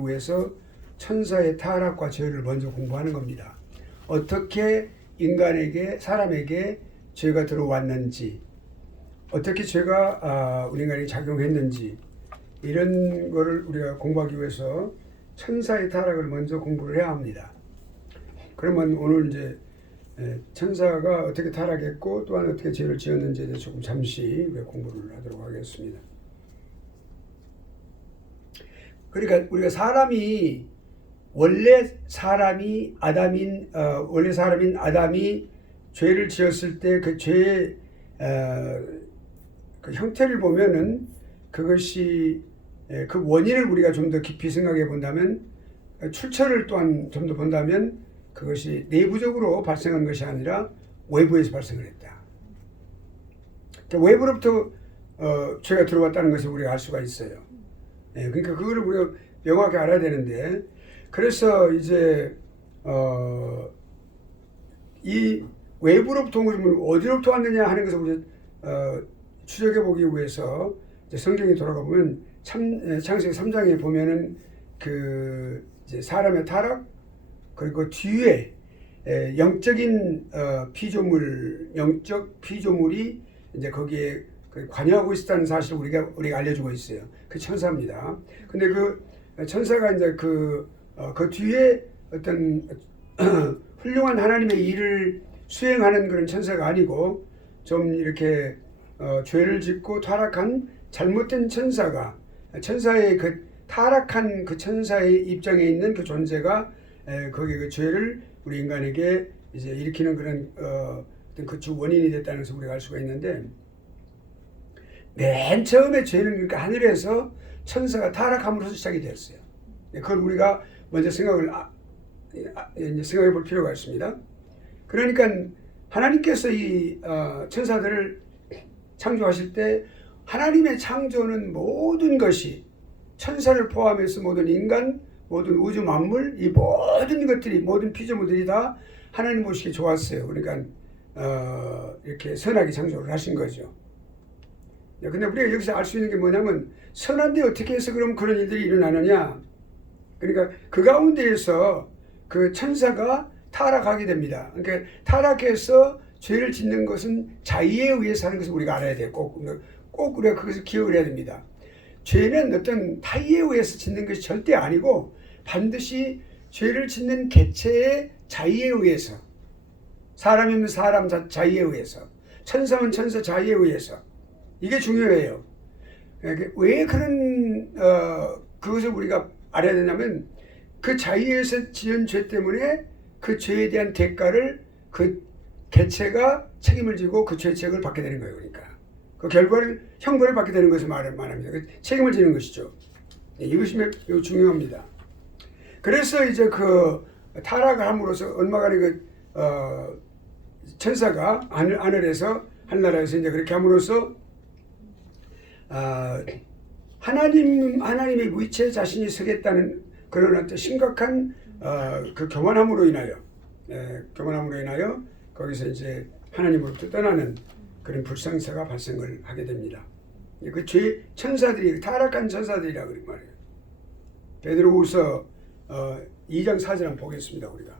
위해서 천사의 타락과 죄를 먼저 공부하는 겁니다. 어떻게 인간에게, 사람에게 죄가 들어왔는지, 어떻게 죄가 우리 인간에게 작용했는지, 이런 거를 우리가 공부하기 위해서 천사의 타락을 먼저 공부를 해야 합니다. 그러면 오늘 이제 천사가 어떻게 타락했고 또한 어떻게 죄를 지었는지에 대해서 조금 잠시 공부를 하도록 하겠습니다. 그러니까 우리가 원래 사람인 아담이 죄를 지었을 때 그 죄의 그 형태를 보면은 그것이 그 원인을 우리가 좀 더 깊이 생각해 본다면, 출처를 또한 좀 더 본다면 그것이 내부적으로 발생한 것이 아니라 외부에서 발생을 했다. 그러니까 외부로부터 죄가 들어왔다는 것을 우리가 알 수가 있어요. 그러니까 그거를 우리가 명확히 알아야 되는데, 그래서 이제 이 외부로부터 온 것이 어디로부터 왔느냐 하는 것을 우리 추적해 보기 위해서 이제 성경에 돌아가 보면 창세기 3장에 보면은 그 이제 사람의 타락, 그리고 뒤에 영적인 영적 피조물이 이제 거기에 관여하고 있다는 사실을 우리가 알려주고 있어요. 그 천사입니다. 근데 그 천사가 이제 그 뒤에 어떤 훌륭한 하나님의 일을 수행하는 그런 천사가 아니고, 좀 이렇게 죄를 짓고 타락한 잘못된 천사의 그 타락한 그 천사의 입장에 있는 그 존재가 거기 그 죄를 우리 인간에게 이제 일으키는 그런 어떤 그 주 원인이 됐다는 것을 우리가 알 수가 있는데, 맨 처음에 죄는 그러니까 하늘에서 천사가 타락함으로써 시작이 됐어요. 그걸 우리가 먼저 생각해 볼 필요가 있습니다. 그러니까 하나님께서 이 천사들을 창조하실 때 하나님의 창조는 모든 것이, 천사를 포함해서 모든 인간, 모든 우주 만물, 이 모든 것들이, 모든 피조물들이 다 하나님 보시기에 좋았어요. 그러니까 이렇게 선하게 창조를 하신 거죠. 근데 우리가 여기서 알 수 있는 게 뭐냐면, 선한데 어떻게 해서 그럼 그런 일들이 일어나느냐? 그러니까 그 가운데에서 그 천사가 타락하게 됩니다. 그러니까 타락해서 죄를 짓는 것은 자의에 의해서 하는 것을 우리가 알아야 돼요. 꼭 우리가 그것을 기억을 해야 됩니다. 죄는 어떤 타의에 의해서 짓는 것이 절대 아니고, 반드시 죄를 짓는 개체의 자의에 의해서, 사람이면 사람 자의에 의해서, 천사면 천사 자의에 의해서, 이게 중요해요. 왜 그런 그것을 우리가 알아야 되냐면, 그 자의에서 지은 죄 때문에 그 죄에 대한 대가를 그 개체가 책임을 지고 그 죄책을 받게 되는 거예요. 그러니까 그 형벌을 받게 되는 것을 말합니다. 그 책임을 지는 것이죠. 이것이 매우 중요합니다. 그래서 이제 그 타락을 함으로써 얼마간의 그 천사가 하늘나라에서 이제 그렇게 함으로써 하나님의 위치에 자신이 서겠다는 그런 어떤 심각한 그 교만함으로 인하여 거기서 이제 하나님으로부터 떠나는 그런 불상사가 발생을 하게 됩니다. 그 천사들이 타락한 천사들이라고 그런 말이에요. 베드로후서 2장 4절 한번 보겠습니다. 우리가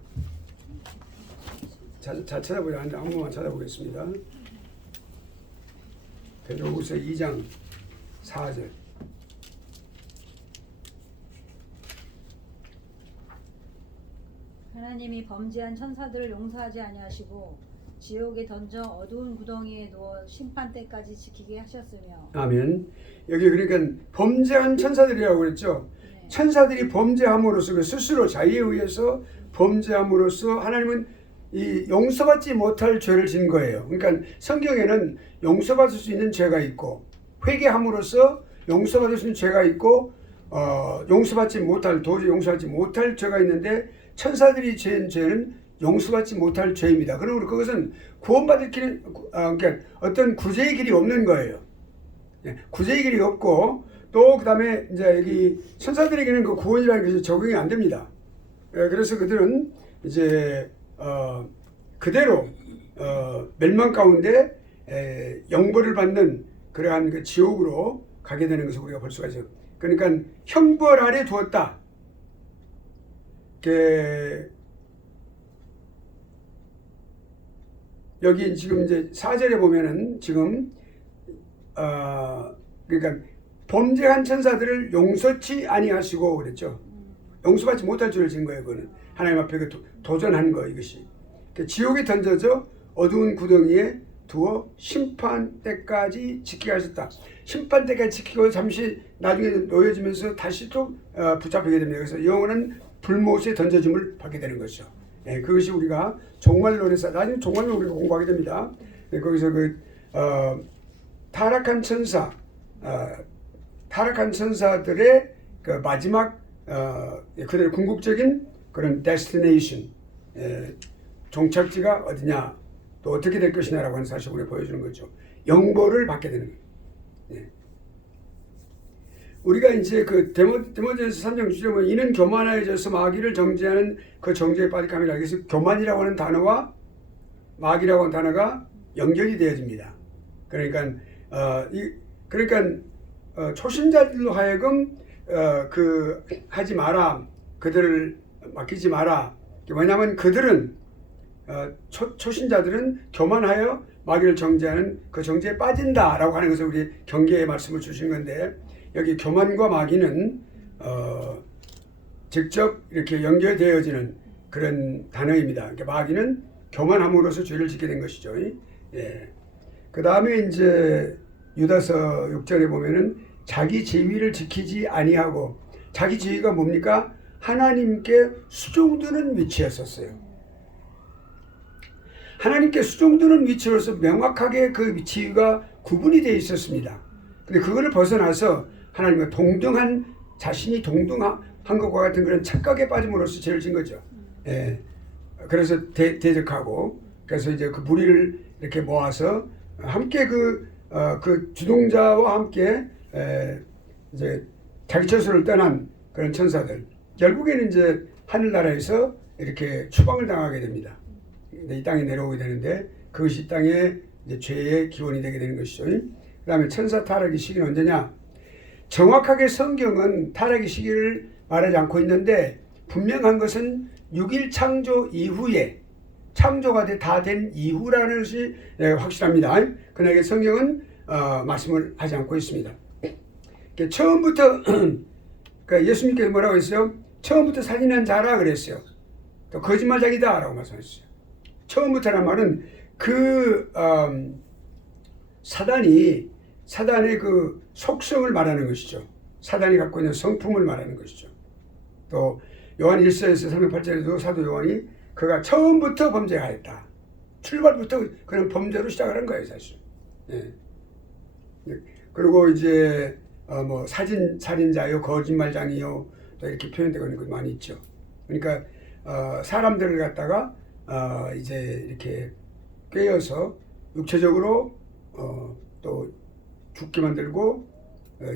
잘 찾아보자. 한 번만 찾아보겠습니다. 베드로후서 2장 4절. 하나님이 범죄한 천사들을 용서하지 아니하시고 지옥에 던져 어두운 구덩이에 넣어 심판 때까지 지키게 하셨으며. 아멘. 여기 그러니까 범죄한 천사들이라고 그랬죠. 네. 천사들이 범죄함으로써, 그 스스로 자의에 의해서 범죄함으로써 하나님은 이 용서받지 못할 죄를 진 거예요. 그러니까 성경에는 용서받을 수 있는 죄가 있고, 회개함으로써 용서받을 수 있는 죄가 있고, 도저히 용서받지 못할 죄가 있는데, 천사들이 지은 죄는 용서받지 못할 죄입니다. 그러므로 그것은 구원받을 길은, 그러니까 어떤 구제의 길이 없는 거예요. 구제의 길이 없고, 또 그 다음에 이제 여기 천사들에게는 그 구원이라는 것이 적용이 안 됩니다. 그래서 그들은 이제 그대로 멸망 가운데 영벌을 받는 그러한 그 지옥으로 가게 되는 것을 우리가 볼 수가 있어요. 그러니까 형벌 아래 두었다. 여기 지금 이제 4절에 보면은 지금 그러니까 범죄한 천사들을 용서치 아니하시고 그랬죠. 용서받지 못할 줄을 진 거예요. 그거는 하나님 앞에 도전한 거 이것이. 지옥에 던져져 어두운 구덩이에 두어 심판 때까지 지키게 하셨다. 심판 때까지 지키고 잠시 나중에 놓여지면서 다시 또 붙잡히게 됩니다. 그래서 영원한 불못에 던져짐을 받게 되는 것이죠. 그것이 우리가 종말론에서 나중에 종말론 우리가 공부하게 됩니다. 거기서 타락한 천사들의 그 마지막 그들의 궁극적인 그런 데스티네이션, 종착지가 어디냐, 또 어떻게 될 것이냐라고 하는 사실을 우리가 보여주는 거죠. 영보를 받게 되는 거예요. 우리가 이제 그 디모데전서 3장 6절에 보면 이는 교만하여져서 마귀를 정죄하는 그 정죄에 빠질감이라. 그래서 교만이라고 하는 단어와 마귀라고 하는 단어가 연결이 되어집니다. 그러니까 초신자들로 하여금 하지 마라, 그들을 맡기지 마라. 왜냐하면 그들은 초신자들은 교만하여 마귀를 정죄하는 그 정죄에 빠진다라고 하는 것을 우리 경계의 말씀을 주신 건데, 여기 교만과 마귀는 직접 이렇게 연결되어지는 그런 단어입니다. 그러니까 마귀는 교만함으로써 죄를 짓게 된 것이죠. 그 다음에 이제 유다서 6절에 보면은 자기 지위를 지키지 아니하고, 자기 지위가 뭡니까? 하나님께 수종드는 위치였었어요. 하나님께 수종드는 위치로서 명확하게 그 지위가 구분이 되어 있었습니다. 근데 그거를 벗어나서 하나님과 자신이 동등한 것과 같은 그런 착각에 빠짐으로써 죄를 진 거죠. 그래서 대적하고, 그래서 이제 그 무리를 이렇게 모아서 함께 그 주동자와 함께 이제 자기 처소를 떠난 그런 천사들, 결국에는 이제 하늘나라에서 이렇게 추방을 당하게 됩니다. 이 땅에 내려오게 되는데, 그것이 땅의 이제 죄의 기원이 되게 되는 것이죠. 그 다음에 천사 타락의 시기는 언제냐? 정확하게 성경은 타락의 시기를 말하지 않고 있는데, 분명한 것은 6일 창조 이후에, 창조가 다 된 이후라는 것이 확실합니다. 그러나 성경은 말씀을 하지 않고 있습니다. 처음부터 그러니까 예수님께서 뭐라고 했어요? 처음부터 살인한 자라 그랬어요. 또 거짓말자기다 라고 말씀하셨어요. 처음부터란 말은 사단의 그 속성을 말하는 것이죠. 사단이 갖고 있는 성품을 말하는 것이죠. 또 요한 1서에서 308절에도 사도 요한이 그가 처음부터 범죄하였다. 출발부터 그런 범죄로 시작을 한 거예요, 사실. 그리고 이제 살인자요, 거짓말장이요, 또 이렇게 표현되고 있는 것 많이 있죠. 그러니까 사람들을 갖다가 이제 이렇게 꿰어서 육체적으로 또 죽게 만들고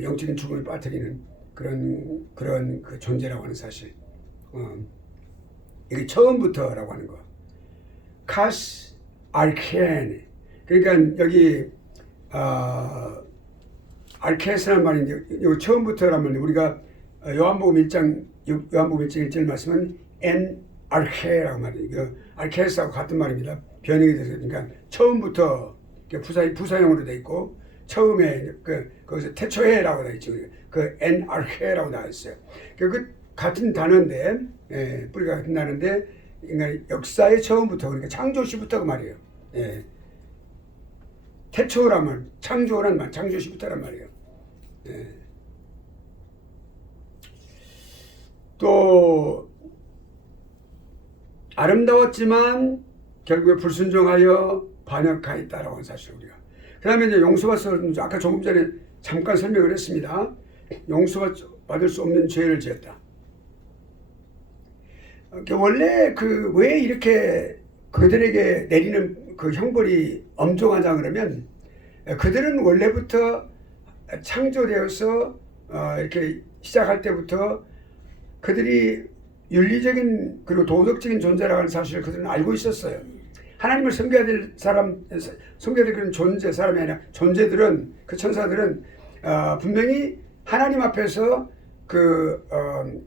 영적인 죽음을 빠뜨리는 그런 그 존재라고 하는 사실. 이게 처음부터라고 하는 거. 카스 알켄. 그러니까 여기 알케스라는 말인데, 여기 처음부터라면 우리가 요한복음 1장 말씀은 엔 알케라고 말이에요. 알케스하고 같은 말입니다. 변형이 돼서, 그러니까 처음부터 부사형으로 돼 있고, 처음에 거기서 태초에라고 돼 있죠. 그 엔 알케라고 나와 있어요. 그 같은 단어인데, 뿌리가 같은 단어인데, 그러니까 역사의 처음부터, 그러니까 창조시부터 그 말이에요. 태초라면 창조란 말, 창조시부터란 말이에요. 또 아름다웠지만 결국에 불순종하여 반역하였다라고 하는 사실 우리가. 그 다음에 이제 용서받을 수, 아까 조금 전에 잠깐 설명을 했습니다. 용서받을 수 없는 죄를 지었다. 원래 왜 이렇게 그들에게 내리는 그 형벌이 엄정하자 그러면, 그들은 원래부터 창조되어서 이렇게 시작할 때부터 그들이 윤리적인 그리고 도덕적인 존재라고 하는 사실을 그들은 알고 있었어요. 하나님을 섬겨야 될 그런 사람이 아니라 존재들은, 그 천사들은 분명히 하나님 앞에서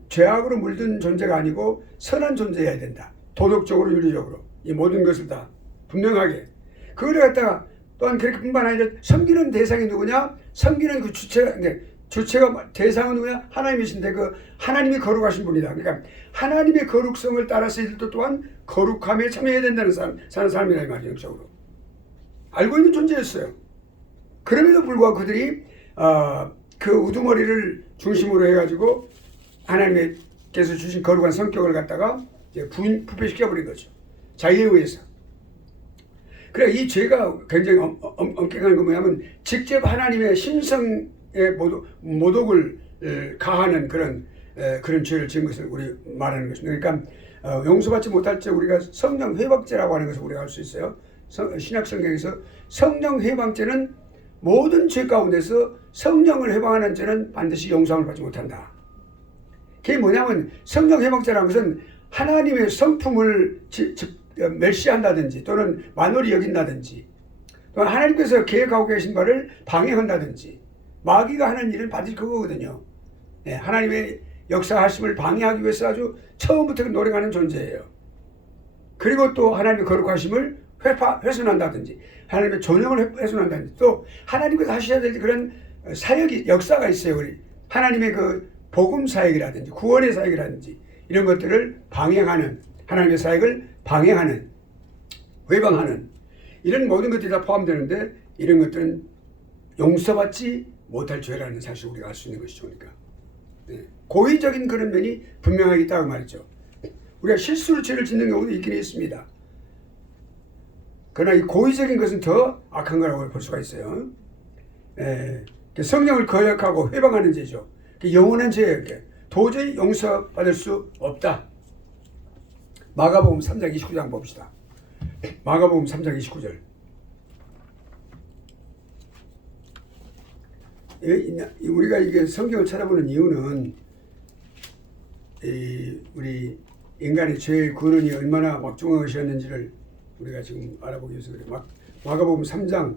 죄악으로 물든 존재가 아니고 선한 존재여야 된다. 도덕적으로 윤리적으로 이 모든 것을 다 분명하게 그거를 갖다가 또한 그렇게뿐만 아니라 섬기는 대상이 누구냐? 섬기는 그 주체가 대상은 누구냐? 하나님이신데 그 하나님이 거룩하신 분이다. 그러니까 하나님의 거룩성을 따라서 이들도 또한 거룩함에 참여해야 된다는 사는 사람이라 이 말이에요. 영적으로 알고 있는 존재였어요. 그럼에도 불구하고 그들이 그 우두머리를 중심으로 해가지고 하나님께서 주신 거룩한 성격을 갖다가 이제 부패시켜버린 거죠. 자유에 의해서. 그래 이 죄가 굉장히 엄격한 건 뭐냐면 직접 하나님의 신성에 모독을 가하는 그런 죄를 지은 것을 우리 말하는 것입니다. 그러니까 용서받지 못할 때 우리가 성령 회방죄라고 하는 것을 우리가 알 수 있어요. 신약 성경에서 성령 회방죄는 모든 죄 가운데서 성령을 회방하는 죄는 반드시 용서함을 받지 못한다. 그게 뭐냐면 성령 회방죄라는 것은 하나님의 성품을 멸시한다든지 또는 만홀히 여긴다든지 또는 하나님께서 계획하고 계신 바를 방해한다든지 마귀가 하는 일은 반드시 그거거든요. 예, 하나님의 역사하심을 방해하기 위해서 아주 처음부터 노력하는 존재예요. 그리고 또 하나님의 거룩하심을 훼손한다든지 하나님의 존영을 훼손한다든지 또 하나님께서 하셔야 될 그런 사역이 역사가 있어요. 우리 하나님의 그 복음 사역이라든지 구원의 사역이라든지 이런 것들을 방해하는 하나님의 사역을 방해하는 회방하는 이런 모든 것들이 다 포함되는데 이런 것들은 용서받지 못할 죄라는 사실을 우리가 알 수 있는 것이죠. 그러니까 네. 고의적인 그런 면이 분명하게 있다고 말이죠. 우리가 실수로 죄를 짓는 경우도 있긴 있습니다. 그러나 이 고의적인 것은 더 악한 거라고 볼 수가 있어요. 성령을 거역하고 회방하는 죄죠. 영원한 죄예요. 도저히 용서받을 수 없다. 마가복음 3장 29장 봅시다. 마가복음 3장 29절. 우리가 이게 성경을 찾아보는 이유는 우리 인간의 죄의 근원이 얼마나 막중한 것이었는지를 우리가 지금 알아보기 위해서 그래요. 마가복음 3장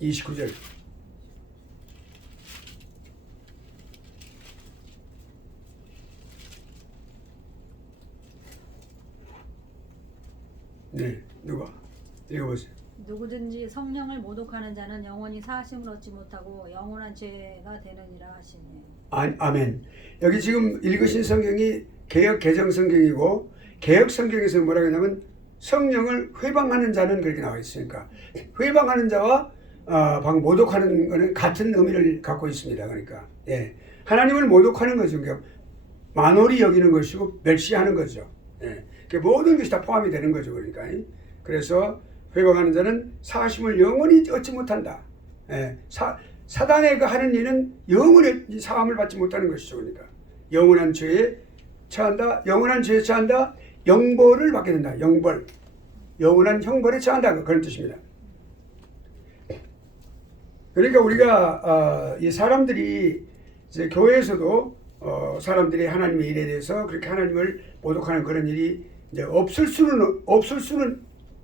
29절. 네, 누가 읽어보세요. 누구든지 성령을 모독하는 자는 영원히 사하심을 얻지 못하고 영원한 죄가 되느니라 하시네. 아멘. 여기 지금 읽으신 성경이 개역 개정 성경이고 개역 성경에서 뭐라고 하냐면 성령을 회방하는 자는 그렇게 나와 있으니까 회방하는 자와 방금 모독하는 것은 같은 의미를 갖고 있습니다. 그러니까 예, 하나님을 모독하는 거죠. 그러니까 만홀히 여기는 것이고 멸시하는 거죠. 예, 모든 것이 다 포함이 되는 거죠. 그러니까 그래서 회방하는 자는 사하심을 영원히 얻지 못한다. 예, 사단의 그 하는 일은 영원히 사함을 받지 못하는 것이죠. 그러니까 영원한 죄에 처한다. 영원한 죄에 처한다. 영벌을 받게 된다. 영벌. 영원한 형벌에 처한다. 그런 뜻입니다. 그러니까 우리가 이 사람들이 이제 교회에서도 사람들이 하나님의 일에 대해서 그렇게 하나님을 모독하는 그런 일이 이제 없을 수는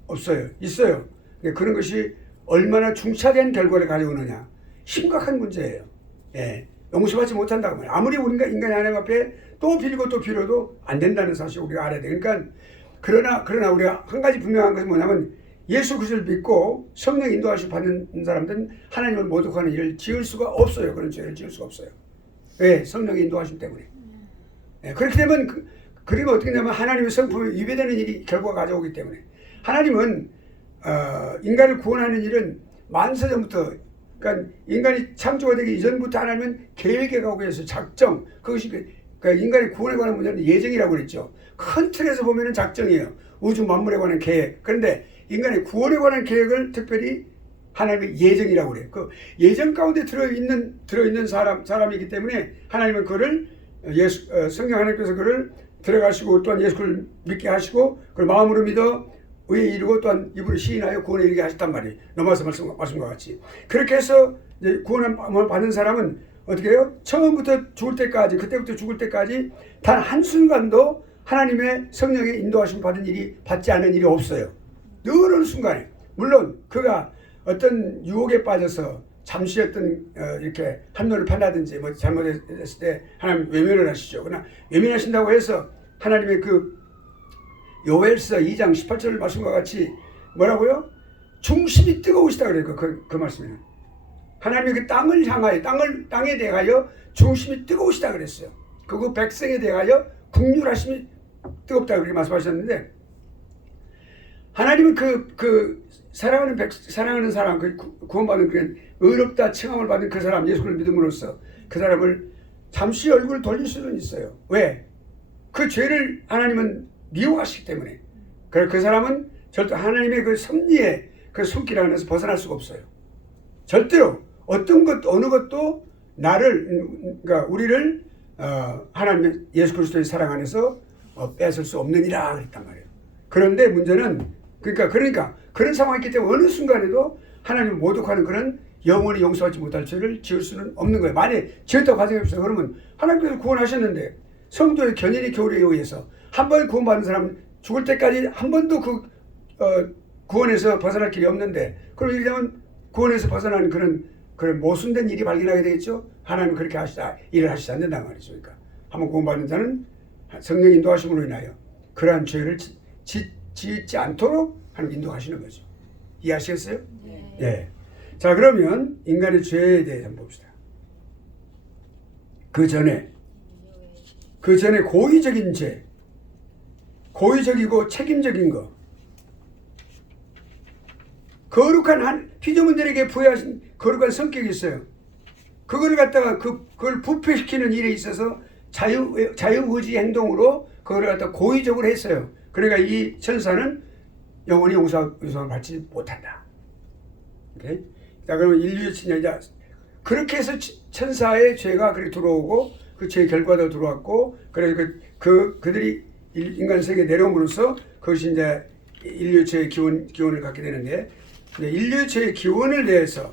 없어요. 있어요. 그런 것이 얼마나 중차대한 결과를 가져오느냐. 심각한 문제예요. 예. 용서받지 못한다고 말이에요. 아무리 우리가 인간이 하나님 앞에 또 빌고 또 빌어도 안 된다는 사실을 우리가 알아야 돼요. 그러니까 그러나 우리가 한 가지 분명한 것은 뭐냐면 예수 그리스도를 믿고 성령 인도하심 받는 사람들은 하나님을 모독하는 일을 지을 수가 없어요. 그런 죄를 지을 수가 없어요. 왜? 성령의 인도하심 때문에. 예. 그렇게 되면 그리고 어떻게 되면 하나님의 성품에 위배되는 일이 결과가 가져오기 때문에 하나님은 인간을 구원하는 일은 만세전부터 그러니까 인간이 창조가 되기 이전부터 하나님은 계획에 가고 해서 작정 그것이 그러니까 인간의 구원에 관한 문제는 예정이라고 그랬죠. 큰 틀에서 보면은 작정이에요. 우주 만물에 관한 계획. 그런데 인간의 구원에 관한 계획을 특별히 하나님의 예정이라고 그래요. 그 예정 가운데 들어있는 사람이기 때문에 하나님은 그를 성령 하나님께서 그를 들어가시고 또한 예수를 믿게 하시고 그걸 마음으로 믿어 의에 이르고 또한 입으로 시인하여 구원에 이르게 하셨단 말이에요. 로마서 말씀과 같이. 그렇게 해서 이제 구원을 받은 사람은 어떻게 해요? 처음부터 죽을 때까지 그때부터 죽을 때까지 단 한순간도 하나님의 성령의 인도하심 받은 일이 받지 않은 일이 없어요. 늘 어느 순간에. 물론 그가 어떤 유혹에 빠져서 잠시 이렇게 한눈을 판다든지 뭐 잘못했을 때 하나님 외면을 하시죠. 그러나 외면하신다고 해서 하나님의 그 요엘서 2장 18절 말씀과 같이 뭐라고요? 중심이 뜨거우시다 그래요. 그 말씀에는 하나님의 그 땅을 향하여 땅에 대하여 중심이 뜨거우시다 그랬어요. 그리고 백성에 대하여 긍휼하심이 뜨겁다 그렇게 말씀하셨는데, 하나님은 사랑하는 사람, 구원받은 그런 의롭다 칭함을 받은 그 사람, 예수를 믿음으로써 그 사람을 잠시 얼굴을 돌릴 수는 있어요. 왜? 그 죄를 하나님은 미워하시기 때문에. 그래서 그 사람은 절대 하나님의 그 섭리의 그 손길 안에서 벗어날 수가 없어요. 절대로 어떤 것 어느 것도 그러니까 우리를 하나님 예수 그리스도의 사랑 안에서 뺏을 수 없느니라 그랬단 말이에요. 그런데 문제는 그러니까 그런 상황이 있기 때문에 어느 순간에도 하나님을 모독하는 그런 영원히 용서하지 못할 죄를 지을 수는 없는 거예요. 만약에 지었다고 가정해봅시다. 그러면 하나님께서 구원하셨는데 성도의 견인의 교리에 의해서 한 번 구원받은 사람은 죽을 때까지 한 번도 구원에서 벗어날 길이 없는데, 그럼 이렇게 되면 구원에서 벗어나는 그런 모순된 일이 발견하게 되겠죠. 하나님은 그렇게 일을 하시지 않는단 말이죠. 그러니까 한번 구원받은 자는 성령 인도하심으로 인하여 그러한 죄를 짓지 않도록 하나님 인도하시는 거죠. 이해하시겠어요? 네. 예. 자, 그러면 인간의 죄에 대해서 한번 봅시다. 그 전에 고의적인 죄, 고의적이고 책임적인 거, 거룩한 피조물들에게 부여하신 거룩한 성격이 있어요. 그걸 갖다가 그걸 부패시키는 일에 있어서 자유의지 행동으로 그걸 갖다 고의적으로 했어요. 그러니까 이 천사는 영원히 용서를 받지 못한다. 오케이? 자, 그러면 인류의 친자자, 그렇게 해서 천사의 죄가 그렇게 들어오고 그 죄의 결과도 들어왔고, 그래서 그들이 인간 세계에 내려옴으로써 그것이 이제 인류의 죄의 기원을 갖게 되는데, 인류의 죄의 기원을 내서,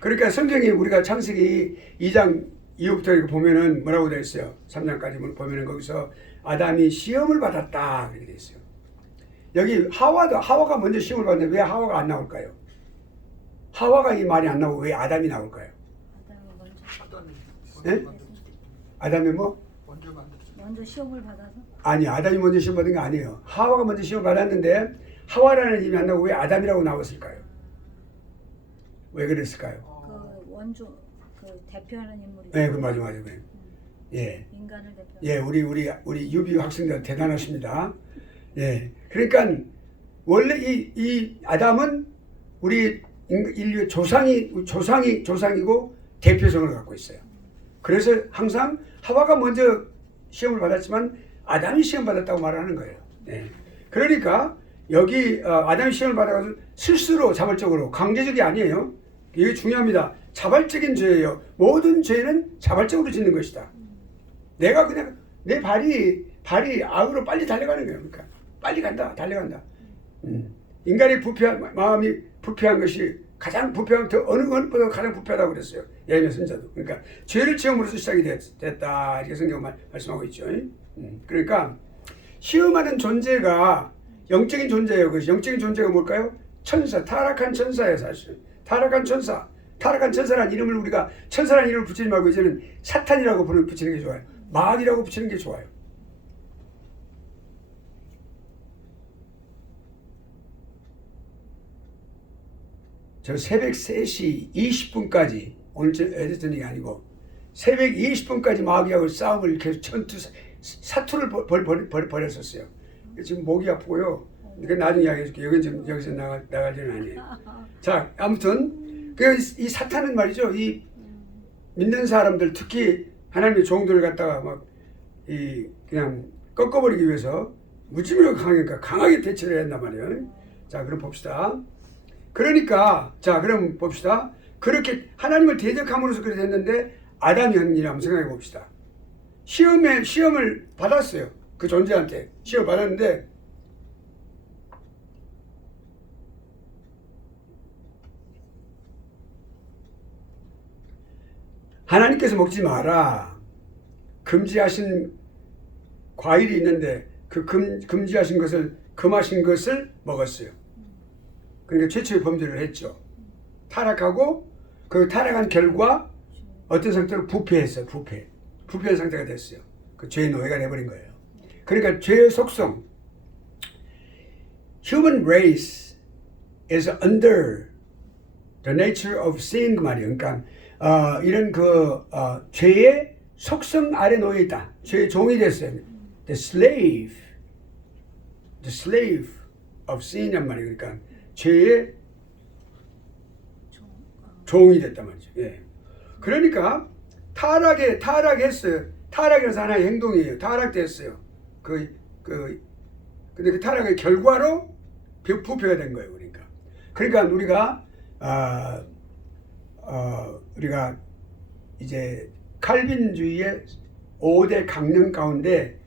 그러니까 성경이 우리가 창세기 2장 이후부터 이렇게 보면은 뭐라고 되어 있어요? 3장까지 보면은 거기서 아담이 시험을 받았다 이렇게 되어 있어요. 여기 하와가 먼저 시험을 받는데 왜 하와가 안 나올까요? 하와가 이 말이 안 나오고 왜 아담이 나올까요? 네? 아담이 뭐? 먼저 시험을 받아서? 아니, 아담이 먼저 시험 받은 게 아니에요. 하와가 먼저 시험 받았는데 하와라는 이름이 안 나오고 왜 아담이라고 나왔을까요? 왜 그랬을까요? 그 원조, 대표하는 인물이. 네, 맞아. 예. 인간을 대표. 예, 우리 유비 학생들 대단하십니다. 예. 그러니까 원래 이 아담은 우리 인류의 조상이고 대표성을 갖고 있어요. 그래서 항상 하와가 먼저 시험을 받았지만 아담이 시험 받았다고 말하는 거예요. 예. 그러니까 여기 아담이 시험을 받아가지고 스스로 자발적으로, 강제적이 아니에요. 이게 중요합니다. 자발적인 죄예요. 모든 죄는 자발적으로 짓는 것이다. 내가 그냥 내 발이 악으로 빨리 달려가는 거예요. 그러니까 빨리 달려간다. 인간의 마음이 부패한 것이 가장 부패한, 어느 것보다 가장 부패하다고 그랬어요. 예레미야 선지자도. 그러니까 죄를 지음으로써 시작이 됐다 이렇게 성경 말씀하고 있죠. 그러니까 시험하는 존재가 영적인 존재예요. 그 영적인 존재가 뭘까요? 천사, 타락한 천사예요. 사실 타락한 천사라는 이름을 우리가 천사라는 이름을 붙이지 말고 이제는 사탄이라고 붙이는 게 좋아요. 마귀라고 붙이는 게 좋아요. 저 새벽 3시 20분까지, 오늘 어제 저녁이 아니고 새벽 20분까지 마귀하고 싸움을 계속 사투를 벌였었어요. 지금 목이 아프고요. 그러니까 나중에 이야기해줄게요. 여긴 지금 여기서 나갈 일은 아니에요. 자, 아무튼 이 사탄은 말이죠. 이 믿는 사람들, 특히 하나님의 종들을 갖다가 그냥 꺾어버리기 위해서 무지무지하게 강하게 대처를 해야 한단 말이에요. 자, 그럼 봅시다. 그러니까 그럼 봅시다. 그렇게 하나님을 대적함으로써 그렇게 됐는데 아담이 한 일을 한번 생각해 봅시다. 시험을 받았어요. 그 존재한테 시험을 받았는데 하나님께서 먹지 마라 금지하신 과일이 있는데 그 금지하신 것을 금하신 것을 먹었어요. 그러니까 최초의 범죄를 했죠. 타락하고 그 타락한 결과 어떤 상태로 부패했어요. 부패한 상태가 됐어요. 그 죄의 노예가 돼버린 거예요. 그러니까 죄의 속성, human race is under the nature of sin 그 말이에요. 그러니까 이런 죄의 속성 아래 놓여 있다. 죄의 종이 됐어요. The slave of sin이란 말이에요. 그러니까 죄의 종이 됐단 말이죠. 예. 그러니까 타락했어요. 타락이라서 하나의 행동이에요. 타락됐어요. 근데 그 타락의 결과로 부패가 된 거예요. 그러니까 우리가 우리가 이제 칼빈주의의 5대 강령 가운데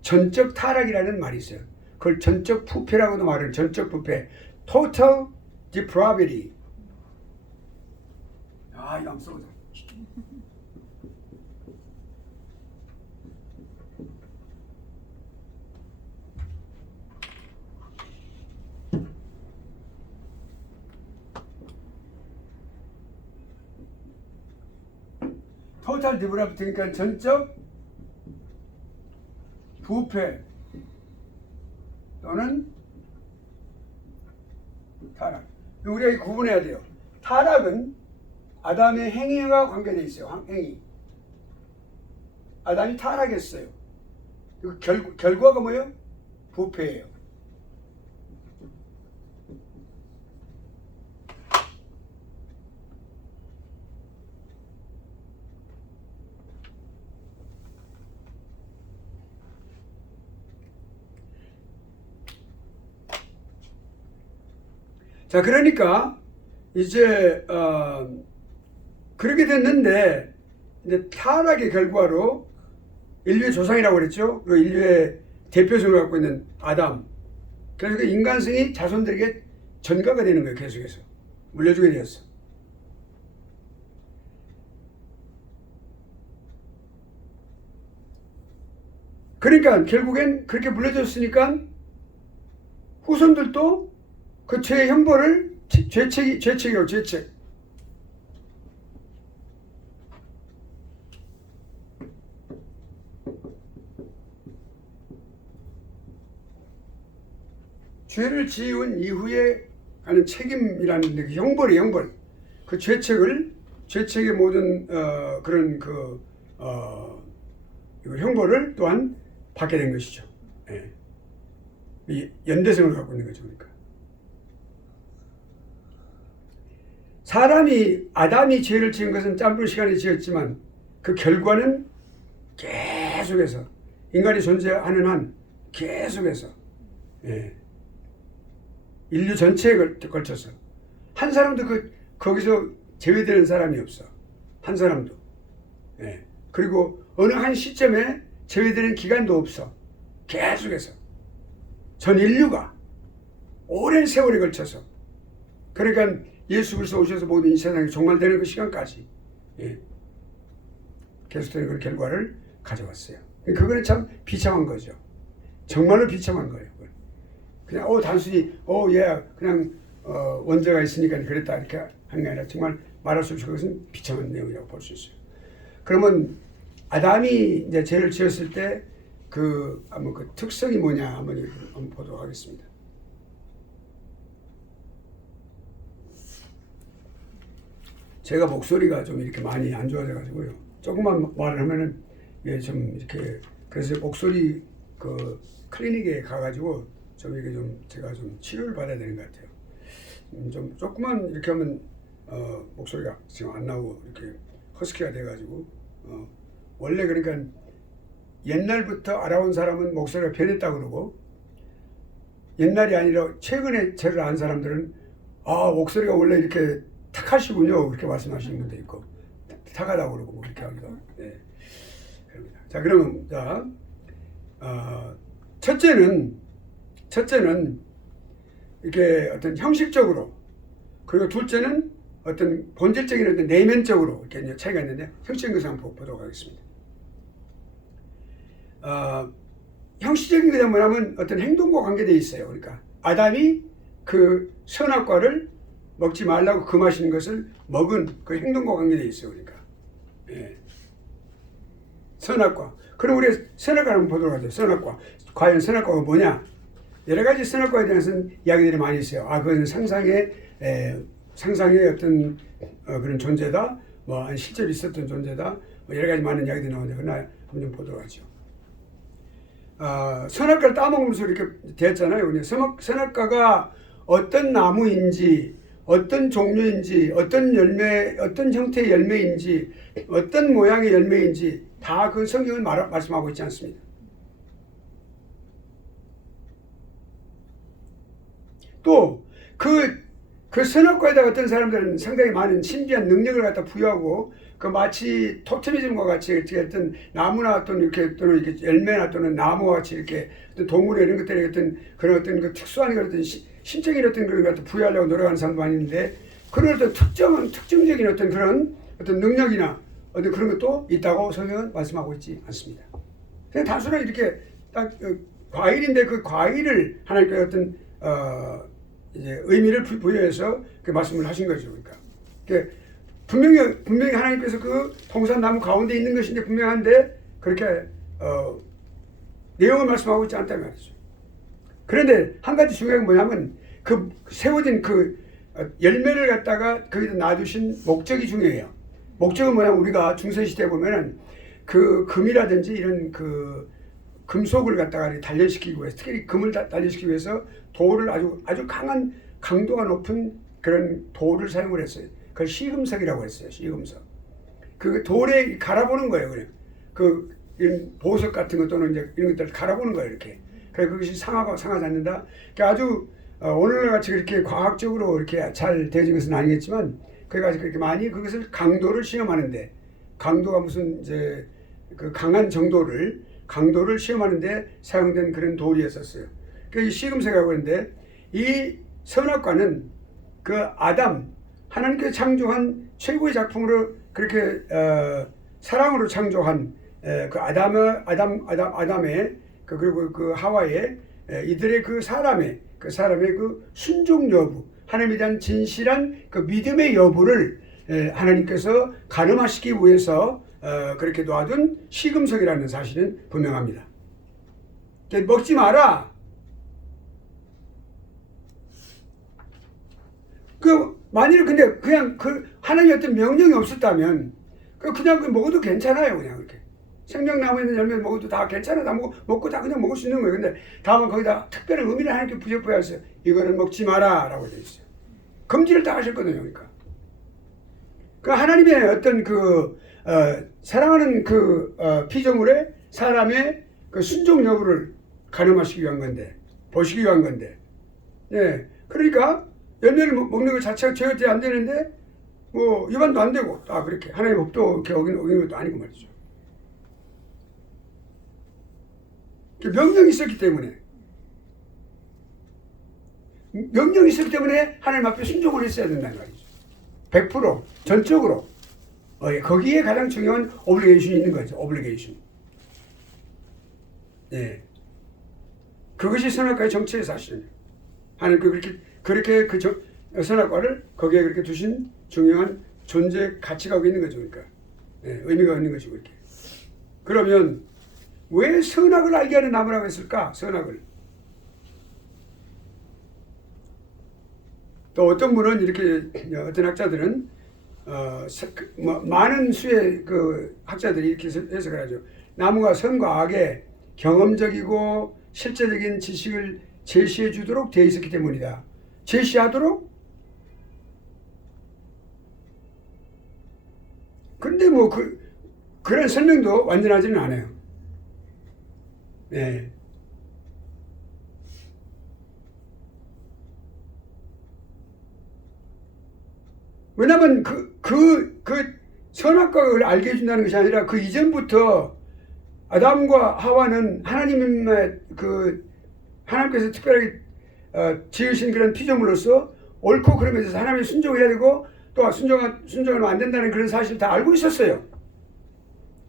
전적 타락이라는 말이 있어요. 그걸 전적 부패라고도 말해요. 전적 부패, total depravity. 이거 한번 써보자. 토탈 디브라프트 그러니까 전적 부패 또는 타락. 우리가 구분해야 돼요. 타락은 아담의 행위와 관계되어 있어요. 행위. 아담이 타락했어요. 결과가 뭐예요? 부패예요. 자, 그러니까 이제 그렇게 됐는데 이제 타락의 결과로 인류의 조상이라고 그랬죠. 그 인류의 대표성을 갖고 있는 아담. 그래서 그 인간성이 자손들에게 전가가 되는 거예요. 계속해서 물려주게 되었어. 그러니까 결국엔 그렇게 물려줬으니까 후손들도 그 죄의 형벌을 죄책이라고 죄책. 죄를 지은 이후에 하는 책임이라는 그 형벌이 형벌. 그 죄책의 모든 그런 이거 형벌을 또한 받게 된 것이죠. 예. 이 연대성을 갖고 있는 거죠. 그러니까. 아담이 죄를 지은 것은 짧은 시간에 지었지만 그 결과는 계속해서 인간이 존재하는 한 계속해서 인류 전체에 걸쳐서 한 사람도 거기서 제외되는 사람이 없어. 한 사람도. 그리고 어느 한 시점에 제외되는 기간도 없어. 계속해서 전 인류가 오랜 세월에 걸쳐서. 그러니까 예수 그리스도 오셔서 모든 이 세상이 종말되는 그 시간까지 계속되는 그 결과를 가져왔어요. 그거는 참 비참한 거죠. 정말로 비참한 거예요. 그냥 단순히 그냥 원죄가 있으니까 그랬다 이렇게 하는 게 아니라 정말 말할 수 없이 그것은 비참한 내용이라고 볼 수 있어요. 그러면 아담이 이제 죄를 지었을 때 그 특성이 뭐냐 한번 보도록 하겠습니다. 제가 목소리가 좀 이렇게 많이 안 좋아져가지고요. 조금만 말을 하면은 좀 이렇게 그래서 목소리 클리닉에 가가지고 좀 이게 좀 제가 좀 치료를 받아야 되는 것 같아요. 좀 조금만 이렇게 하면 목소리가 지금 안 나오고 이렇게 허스키가 돼가지고 원래 그러니까 옛날부터 알아온 사람은 목소리가 변했다고 그러고 옛날이 아니라 최근에 저를 안 사람들은 목소리가 원래 이렇게 탁하시군요. 그렇게 말씀하시는 분도 있고 탁하다고 그러고 뭐 그렇게 하기도 하고. 그럽니다. 자, 그러면 첫째는 이렇게 어떤 형식적으로 그리고 둘째는 어떤 본질적인 어떤 내면적으로 이렇게 이제 차이가 있는데 형식적인 것을 한번 보도록 하겠습니다. 형식적인 것이 뭐냐면 어떤 행동과 관계되어 있어요. 그러니까 아담이 그 선악과를 먹지 말라고 금하시는 것을 먹은 그 행동과 관계되어 있어요. 그러니까 예. 선악과. 그럼 우리 선악과를 한번 보도록 하죠. 선악과. 과연 선악과가 뭐냐? 여러 가지 선악과에 대해서는 이야기들이 많이 있어요. 그건 상상의 어떤 그런 존재다. 뭐 실제로 있었던 존재다. 뭐 여러 가지 많은 이야기들이 나오는데 그날 한번 좀 보도록 하죠. 선악과를 따먹으면서 이렇게 됐잖아요. 선악과가 어떤 나무인지, 어떤 종류인지, 어떤 열매, 어떤 형태의 열매인지, 어떤 모양의 열매인지 다 그 성경은 말씀하고 있지 않습니다. 또 그 선악과에다 어떤 사람들은 상당히 많은 신비한 능력을 갖다 부여하고 그 마치 토테미즘과 같이 어떤 나무나 또는 이렇게 열매나 또는 나무와 같이 이렇게 어떤 동물의 이런 것들에 그런 어떤 그 특수한 어떤 신적인 어떤 그런 것을 부여하려고 노력하는 사람도 많이 있는데 그런 어떤 특정적인 어떤 그런 어떤 능력이나 어떤 그런 것도 있다고 성경은 말씀하고 있지 않습니다. 그냥 단순하게 이렇게 딱 과일인데 그 과일을 하나님께 어떤 이제 의미를 부여해서 그 말씀을 하신 거죠. 그러니까 분명히 하나님께서 그 동산나무 가운데 있는 것인데 분명한데 그렇게 내용을 말씀하고 있지 않단 말이죠. 그런데 한 가지 중요한 게 뭐냐면 그 세워진 그 열매를 갖다가 거기다 놔두신 목적이 중요해요. 목적은 뭐냐면 우리가 중세시대에 보면은 그 금이라든지 이런 그 금속을 갖다가 단련시키기 위해서 특히 금을 단련시키기 위해서 돌을 아주 강한 강도가 높은 그런 돌을 사용을 했어요. 그걸 시금석이라고 했어요. 시금석. 그 돌에 갈아보는 거예요. 그냥 이런 보석 같은 것 또는 이제 이런 것들을 갈아보는 거예요. 이렇게. 그래서 그것이 상하지 않는다. 그러니까 아주 오늘날 같이 그렇게 과학적으로 이렇게 잘 되어진 것은 아니겠지만 그래가지고 그렇게 많이 그것을 강도를 시험하는데 강도가 무슨 이제 그 강한 강도를 시험하는데 사용된 그런 돌이었었어요. 이 시금석이라고 하는데 이 선악과는 그 하나님께서 창조한 최고의 작품으로 그렇게 사랑으로 창조한 그 아담의 그리고 그 하와의 이들의 그 사람의 그 순종 여부, 하나님에 대한 진실한 그 믿음의 여부를 하나님께서 가늠하시기 위해서 그렇게 놓아둔 시금석이라는 사실은 분명합니다. 먹지 마라. 만일 근데 그냥 하나님의 어떤 명령이 없었다면 그냥 먹어도 괜찮아요. 그냥 이렇게 생명나무에 있는 열매 먹어도 다 괜찮아. 다 먹고 다 그냥 먹을 수 있는 거예요. 근데 다만 거기다 특별한 의미를 하나님께 부여했어요. 이거는 먹지 마라 라고 되어 있어요. 금지를 다 하셨거든요. 그러니까 하나님의 어떤 사랑하는 피조물에 사람의 그 순종 여부를 가늠하시기 위한 건데, 보시기 위한 건데, 예, 그러니까 열매를 먹는 것 자체가 죄가 안 되는데 뭐 위반도 안 되고 그렇게 하나님의 법도 이렇게 어기는 것도 아니고 말이죠. 명령이 있었기 때문에 하나님 앞에 순종을 했어야 된다는 말이죠. 100% 전적으로 거기에 가장 중요한 오블리게이션이 있는 거죠. 오블리게이션. 예, 그것이 선악과의 정체의 사실입니다. 하나님께 그렇게 선악과를 거기에 그렇게 두신 중요한 존재 가치가 있는 거죠. 그러니까 의미가 있는 것이고 이렇게. 그러면 왜 선악을 알게 하는 나무라고 했을까? 선악을. 또 어떤 분은 이렇게 어떤 학자들은 많은 수의 그 학자들이 이렇게 해석을 하죠. 나무가 선과 악의 경험적이고 실제적인 지식을 제시해 주도록 되어 있었기 때문이다. 제시하도록? 그런데 뭐 그런 설명도 완전하지는 않아요. 네. 왜냐면 선악과를 알게 해준다는 것이 아니라 그 이전부터 아담과 하와는 하나님께서 특별하게 지으신 그런 피조물로서 옳고 그러면서 하나님의 순종해야 되고 또 순종하면 안 된다는 그런 사실을 다 알고 있었어요.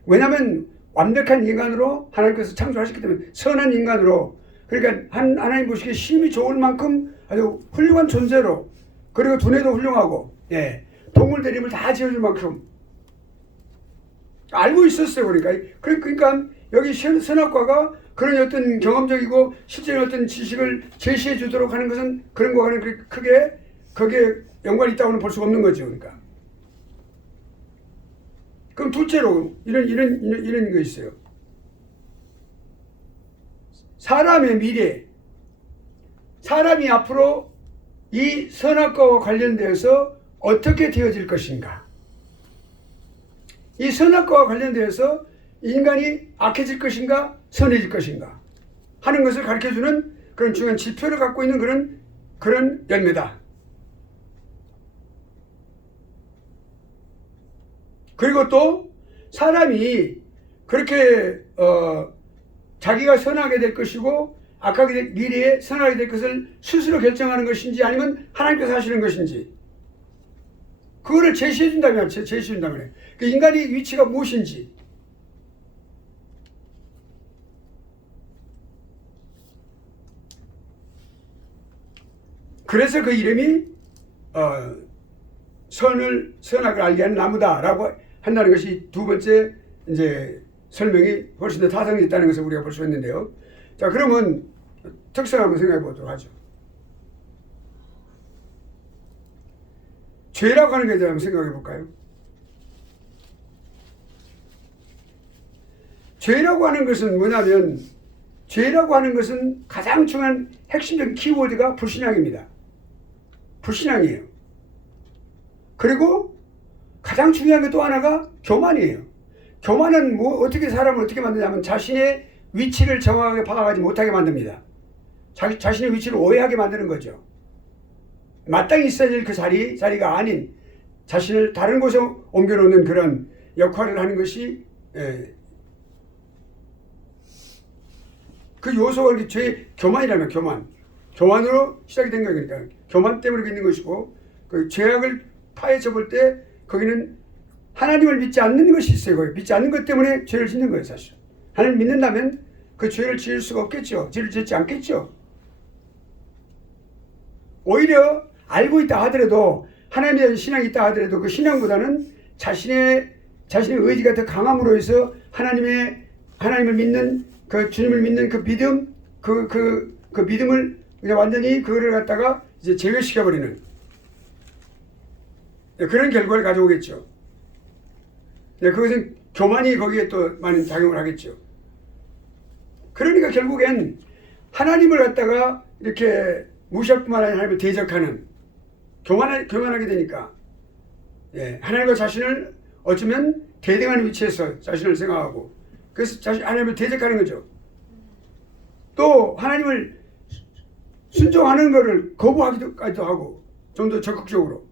왜냐하면 완벽한 인간으로 하나님께서 창조하셨기 때문에 선한 인간으로 그러니까 하나님 보시기에 심히 좋을 만큼 아주 훌륭한 존재로 그리고 두뇌도 훌륭하고, 예, 동물 대림을 다 지어줄 만큼 알고 있었어요. 그러니까 여기 선악과가 그런 어떤 경험적이고 실제로 어떤 지식을 제시해 주도록 하는 것은 그런 거와는 크게 거기에 연관이 있다고는 볼 수가 없는 거죠. 그러니까. 그럼 둘째로 이런 거 있어요. 사람의 미래, 사람이 앞으로 이 선악과와 관련되어서 어떻게 되어질 것인가. 이 선악과와 관련되어서 인간이 악해질 것인가 선해질 것인가 하는 것을 가르쳐주는 그런 중요한 지표를 갖고 있는 그런 열매다. 그리고 또 사람이 그렇게 자기가 선하게 될 것이고 악하게 될 미래에 선하게 될 것을 스스로 결정하는 것인지 아니면 하나님께서 하시는 것인지 그거를 제시해 준다면 그 인간의 위치가 무엇인지 그래서 그 이름이 선악을 알게 하는 나무다라고 한다는 것이 두 번째 이제 설명이 훨씬 더 타성이 있다는 것을 우리가 볼 수 있는데요. 자, 그러면 특성 한번 생각해 보도록 하죠. 죄라고 하는 것에 대해 한번 생각해 볼까요? 죄라고 하는 것은 뭐냐면 죄라고 하는 것은 가장 중요한 핵심적인 키워드가 불신앙입니다. 불신앙이에요. 그리고 가장 중요한 게 또 하나가 교만이에요. 교만은 사람을 어떻게 만드냐면 자신의 위치를 정확하게 파악하지 못하게 만듭니다. 자신의 위치를 오해하게 만드는 거죠. 마땅히 있어야 될 그 자리가 아닌 자신을 다른 곳에 옮겨놓는 그런 역할을 하는 것이 그 요소가 교만이라면 교만으로 시작이 된 거니까 교만 때문에 있는 것이고 그 죄악을 파헤쳐 볼 때 거기는 하나님을 믿지 않는 것이 있어요. 거기. 믿지 않는 것 때문에 죄를 짓는 거예요. 사실 하나님 믿는다면 그 죄를 지을 수가 없겠죠. 죄를 짓지 않겠죠. 오히려 알고 있다 하더라도 하나님에 대한 신앙이 있다 하더라도 그 신앙보다는 자신의 의지가 더 강함으로 해서 하나님을 믿는 그 주님을 믿는 그 믿음 그 믿음을 그냥 완전히 그거를 갖다가 이제 제거시켜 버리는 그런 결과를 가져오겠죠. 그것은 교만이 거기에 또 많은 작용을 하겠죠. 그러니까 결국엔 하나님을 갖다가 이렇게 무시할 뿐만 아니라 하나님을 대적하는 교만하게 되니까 하나님과 자신을 어쩌면 대등하는 위치에서 자신을 생각하고 그래서 하나님을 대적하는 거죠. 또 하나님을 순종하는 것을 거부하기도 하고 좀 더 적극적으로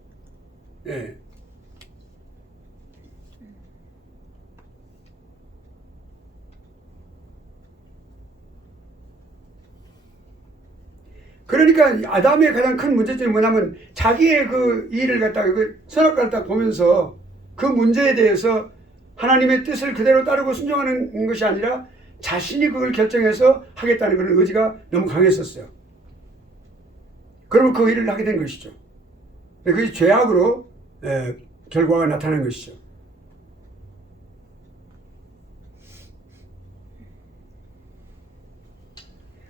그러니까 아담의 가장 큰 문제점이 뭐냐면 자기의 그 일을 갖다가 그 선악과를 갖다가 보면서 그 문제에 대해서 하나님의 뜻을 그대로 따르고 순종하는 것이 아니라 자신이 그걸 결정해서 하겠다는 그런 의지가 너무 강했었어요. 그러면 그 일을 하게 된 것이죠. 그게 죄악으로 결과가 나타난 것이죠.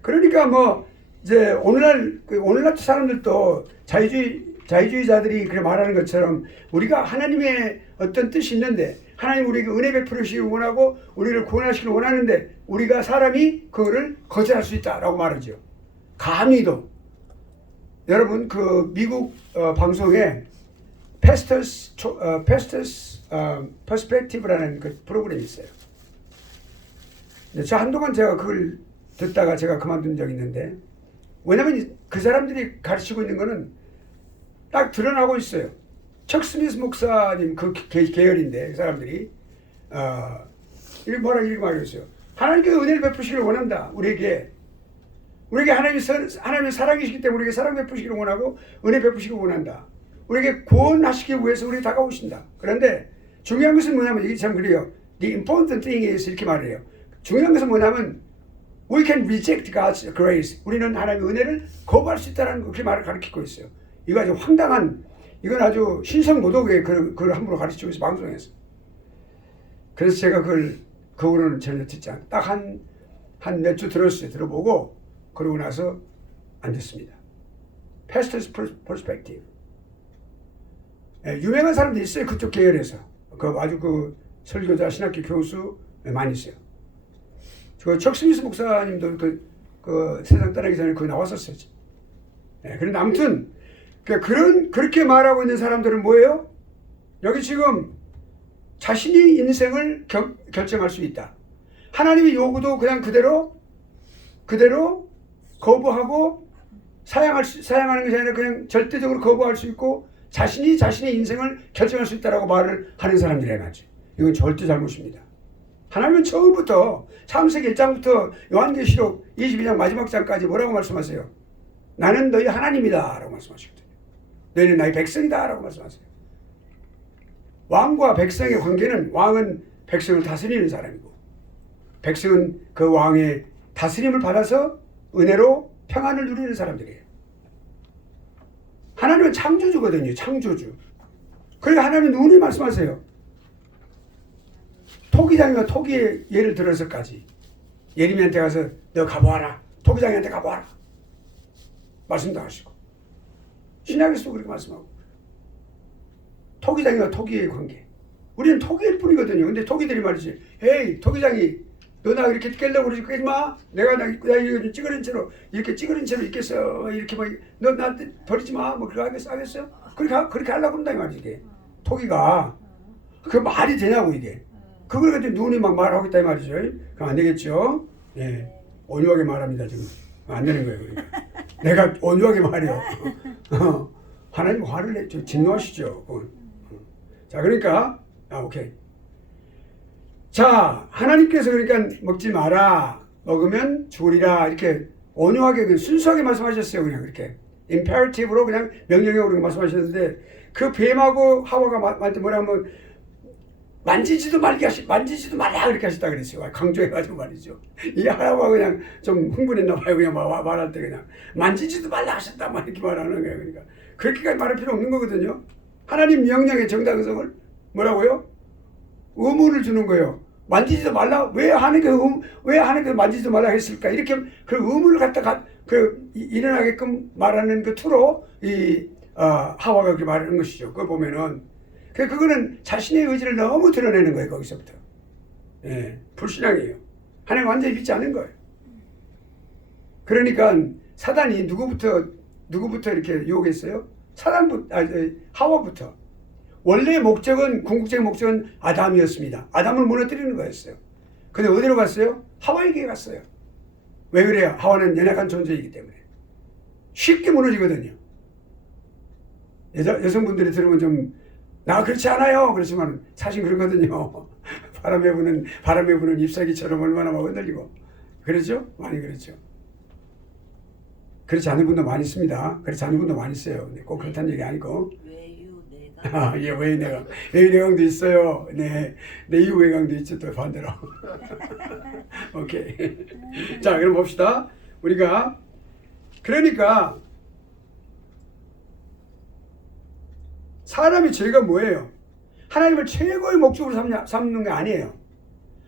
그러니까 이제 오늘날 사람들도 자유주의자들이 그렇게 말하는 것처럼 우리가 하나님의 어떤 뜻이 있는데 하나님 우리에게 은혜 베풀으시길 원하고 우리를 구원하시길 원하는데 우리가 사람이 그거를 거절할 수 있다라고 말하죠. 감히도 여러분 그 미국 방송에 Pastor's Perspective라는 그 프로그램이 있어요. 저 한동안 제가 그걸 듣다가 제가 그만둔 적이 있는데 왜냐면 그 사람들이 가르치고 있는 거는 딱 드러나고 있어요. 척 스미스 목사님 그 계열인데 그 사람들이 이렇게 말하고 있어요. 하나님께서 은혜를 베푸시기를 원한다. 우리에게 하나님이 사랑이시기 때문에 우리에게 사랑 베푸시기를 원하고 은혜 베푸시기를 원한다. 우리에게 구원하시기 위해서 우리 다가오신다. 그런데 중요한 것은 뭐냐면 이게 참 그래요. The important thing is 이렇게 말해요. 중요한 것은 뭐냐면 We can reject God's grace. 우리는 하나님의 은혜를 거부할 수 있다는 그렇게 말을 가르치고 있어요. 이거 아주 황당한, 이건 아주 신성모독에 그걸 함부로 가르치고 있어, 방송에서. 그래서 제가 그 후로는 전혀 듣지 않고 딱 한 몇 주 들었어요. 들어보고 그러고 나서 안 듣습니다. Pastor's Perspective. 유명한 사람들이 있어요. 그쪽 계열에서. 아주 그 설교자, 신학교 교수 많이 있어요. 척 스미스 목사님도 그 세상 떠나기 전에 거기 나왔었어요. 그런데 아무튼 그렇게 말하고 있는 사람들은 뭐예요? 여기 지금 자신이 인생을 결정할 수 있다. 하나님의 요구도 그냥 그대로 거부하고 사양하는 것이 아니라 그냥 절대적으로 거부할 수 있고 자신이 자신의 인생을 결정할 수 있다라고 말을 하는 사람들이란 말이죠. 이건 절대 잘못입니다. 하나님은 처음부터 창세기 1장부터 요한계시록 22장 마지막 장까지 뭐라고 말씀하세요? 나는 너희 하나님이다 라고 말씀하시거든요. 너희는 나의 백성이다 라고 말씀하세요. 왕과 백성의 관계는, 왕은 백성을 다스리는 사람이고 백성은 그 왕의 다스림을 받아서 은혜로 평안을 누리는 사람들이에요. 하나님은 창조주거든요. 창조주. 그러니까 하나님은 누구니 말씀하세요? 토기장이와 토기의 예를 들어서까지 예레미야한테 가서 너 가보아라. 토기장이한테 가보아라. 말씀도 하시고 신약에서도 그렇게 말씀하고 토기장이와 토기의 관계. 우리는 토기일 뿐이거든요. 근데 토기들이 말이지. 에이 토기장이 너 나 이렇게 깨려고 그러지 깨지 마. 내가 이거 찌그린 채로 있겠어. 이렇게 막 너 나한테 버리지 마. 뭐 그렇게 하겠어요? 그렇게 하려고 그런다 이 말이지. 이게 토기가 그 말이 되냐고 이게. 그걸 가지고 눈이 막 말하고 있다 이 말이죠. 그럼 안 되겠죠. 예, 온유하게 말합니다 지금. 안 되는 거예요. 그러니까. 내가 온유하게 말해요. 하나님 화를 내, 진노하시죠. 자, 그러니까 오케이. 자, 하나님께서 그러니까 먹지 마라, 먹으면 죽으리라 이렇게 온유하게 순수하게 말씀하셨어요. 그냥 그렇게 임페러티브로 그냥 명령형으로 그렇게 말씀하셨는데 그 뱀하고 하와가 말때 뭐라면 만지지도 말라 그렇게 하셨다 그랬어요. 강조해가지고 말이죠. 이 하와가 그냥 좀 흥분했나 봐요. 그냥 말할 때 그냥 만지지도 말라 하셨다 막 이렇게 말하는 거예요. 그러니까 그렇게까지 말할 필요 없는 거거든요. 하나님 명령의 정당성을 뭐라고요? 의무를 주는 거예요. 만지지도 말라. 왜 하나님께서 만지지도 말라 했을까? 이렇게 그 의무를 갖다가 일어나게끔 말하는 그 투로 하와가 그렇게 말하는 것이죠. 그걸 보면은 그거는 자신의 의지를 너무 드러내는 거예요. 거기서부터. 예, 불신앙이에요. 하나님 완전히 믿지 않는 거예요. 그러니까 사단이 누구부터 이렇게 유혹했어요? 하와부터. 원래 목적은, 궁극적인 목적은 아담이었습니다. 아담을 무너뜨리는 거였어요. 근데 어디로 갔어요? 하와에게 갔어요. 왜 그래요? 하와는 연약한 존재이기 때문에. 쉽게 무너지거든요. 여성분들이 들으면 좀, 나 그렇지 않아요. 그렇지만 사실 그렇거든요. 바람에 부는 잎사귀처럼 얼마나 막 흔들리고. 그렇죠? 많이 그렇죠. 그렇지 않은 분도 많이 있습니다. 그렇지 않은 분도 많이 있어요. 꼭 그렇다는 얘기 아니고. 예, 외유내강도 있어요. 네, 내유외강도 있죠. 또 반대로. 오케이. 자, 그럼 봅시다. 우리가 그러니까 사람의 죄가 뭐예요? 하나님을 최고의 목적으로 삼는 게 아니에요.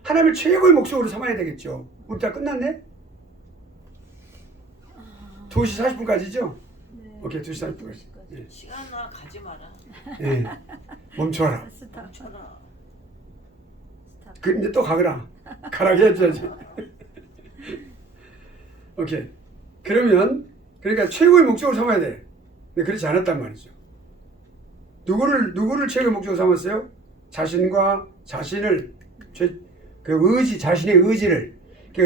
하나님을 최고의 목적으로 삼아야 되겠죠. 우리 다 끝났네? 2시 40분까지죠? 네. 오케이, 2시 40분까지. 네. 시간아 가지 마라. 네. 멈춰라. 멈춰라. 근데 또 가거라. 가라 해야지. 오케이. 그러니까 최고의 목적으로 삼아야 돼. 근데 그렇지 않았단 말이죠. 누구를 최고의 목적으로 삼았어요? 자신과 자신을, 자신의 의지를,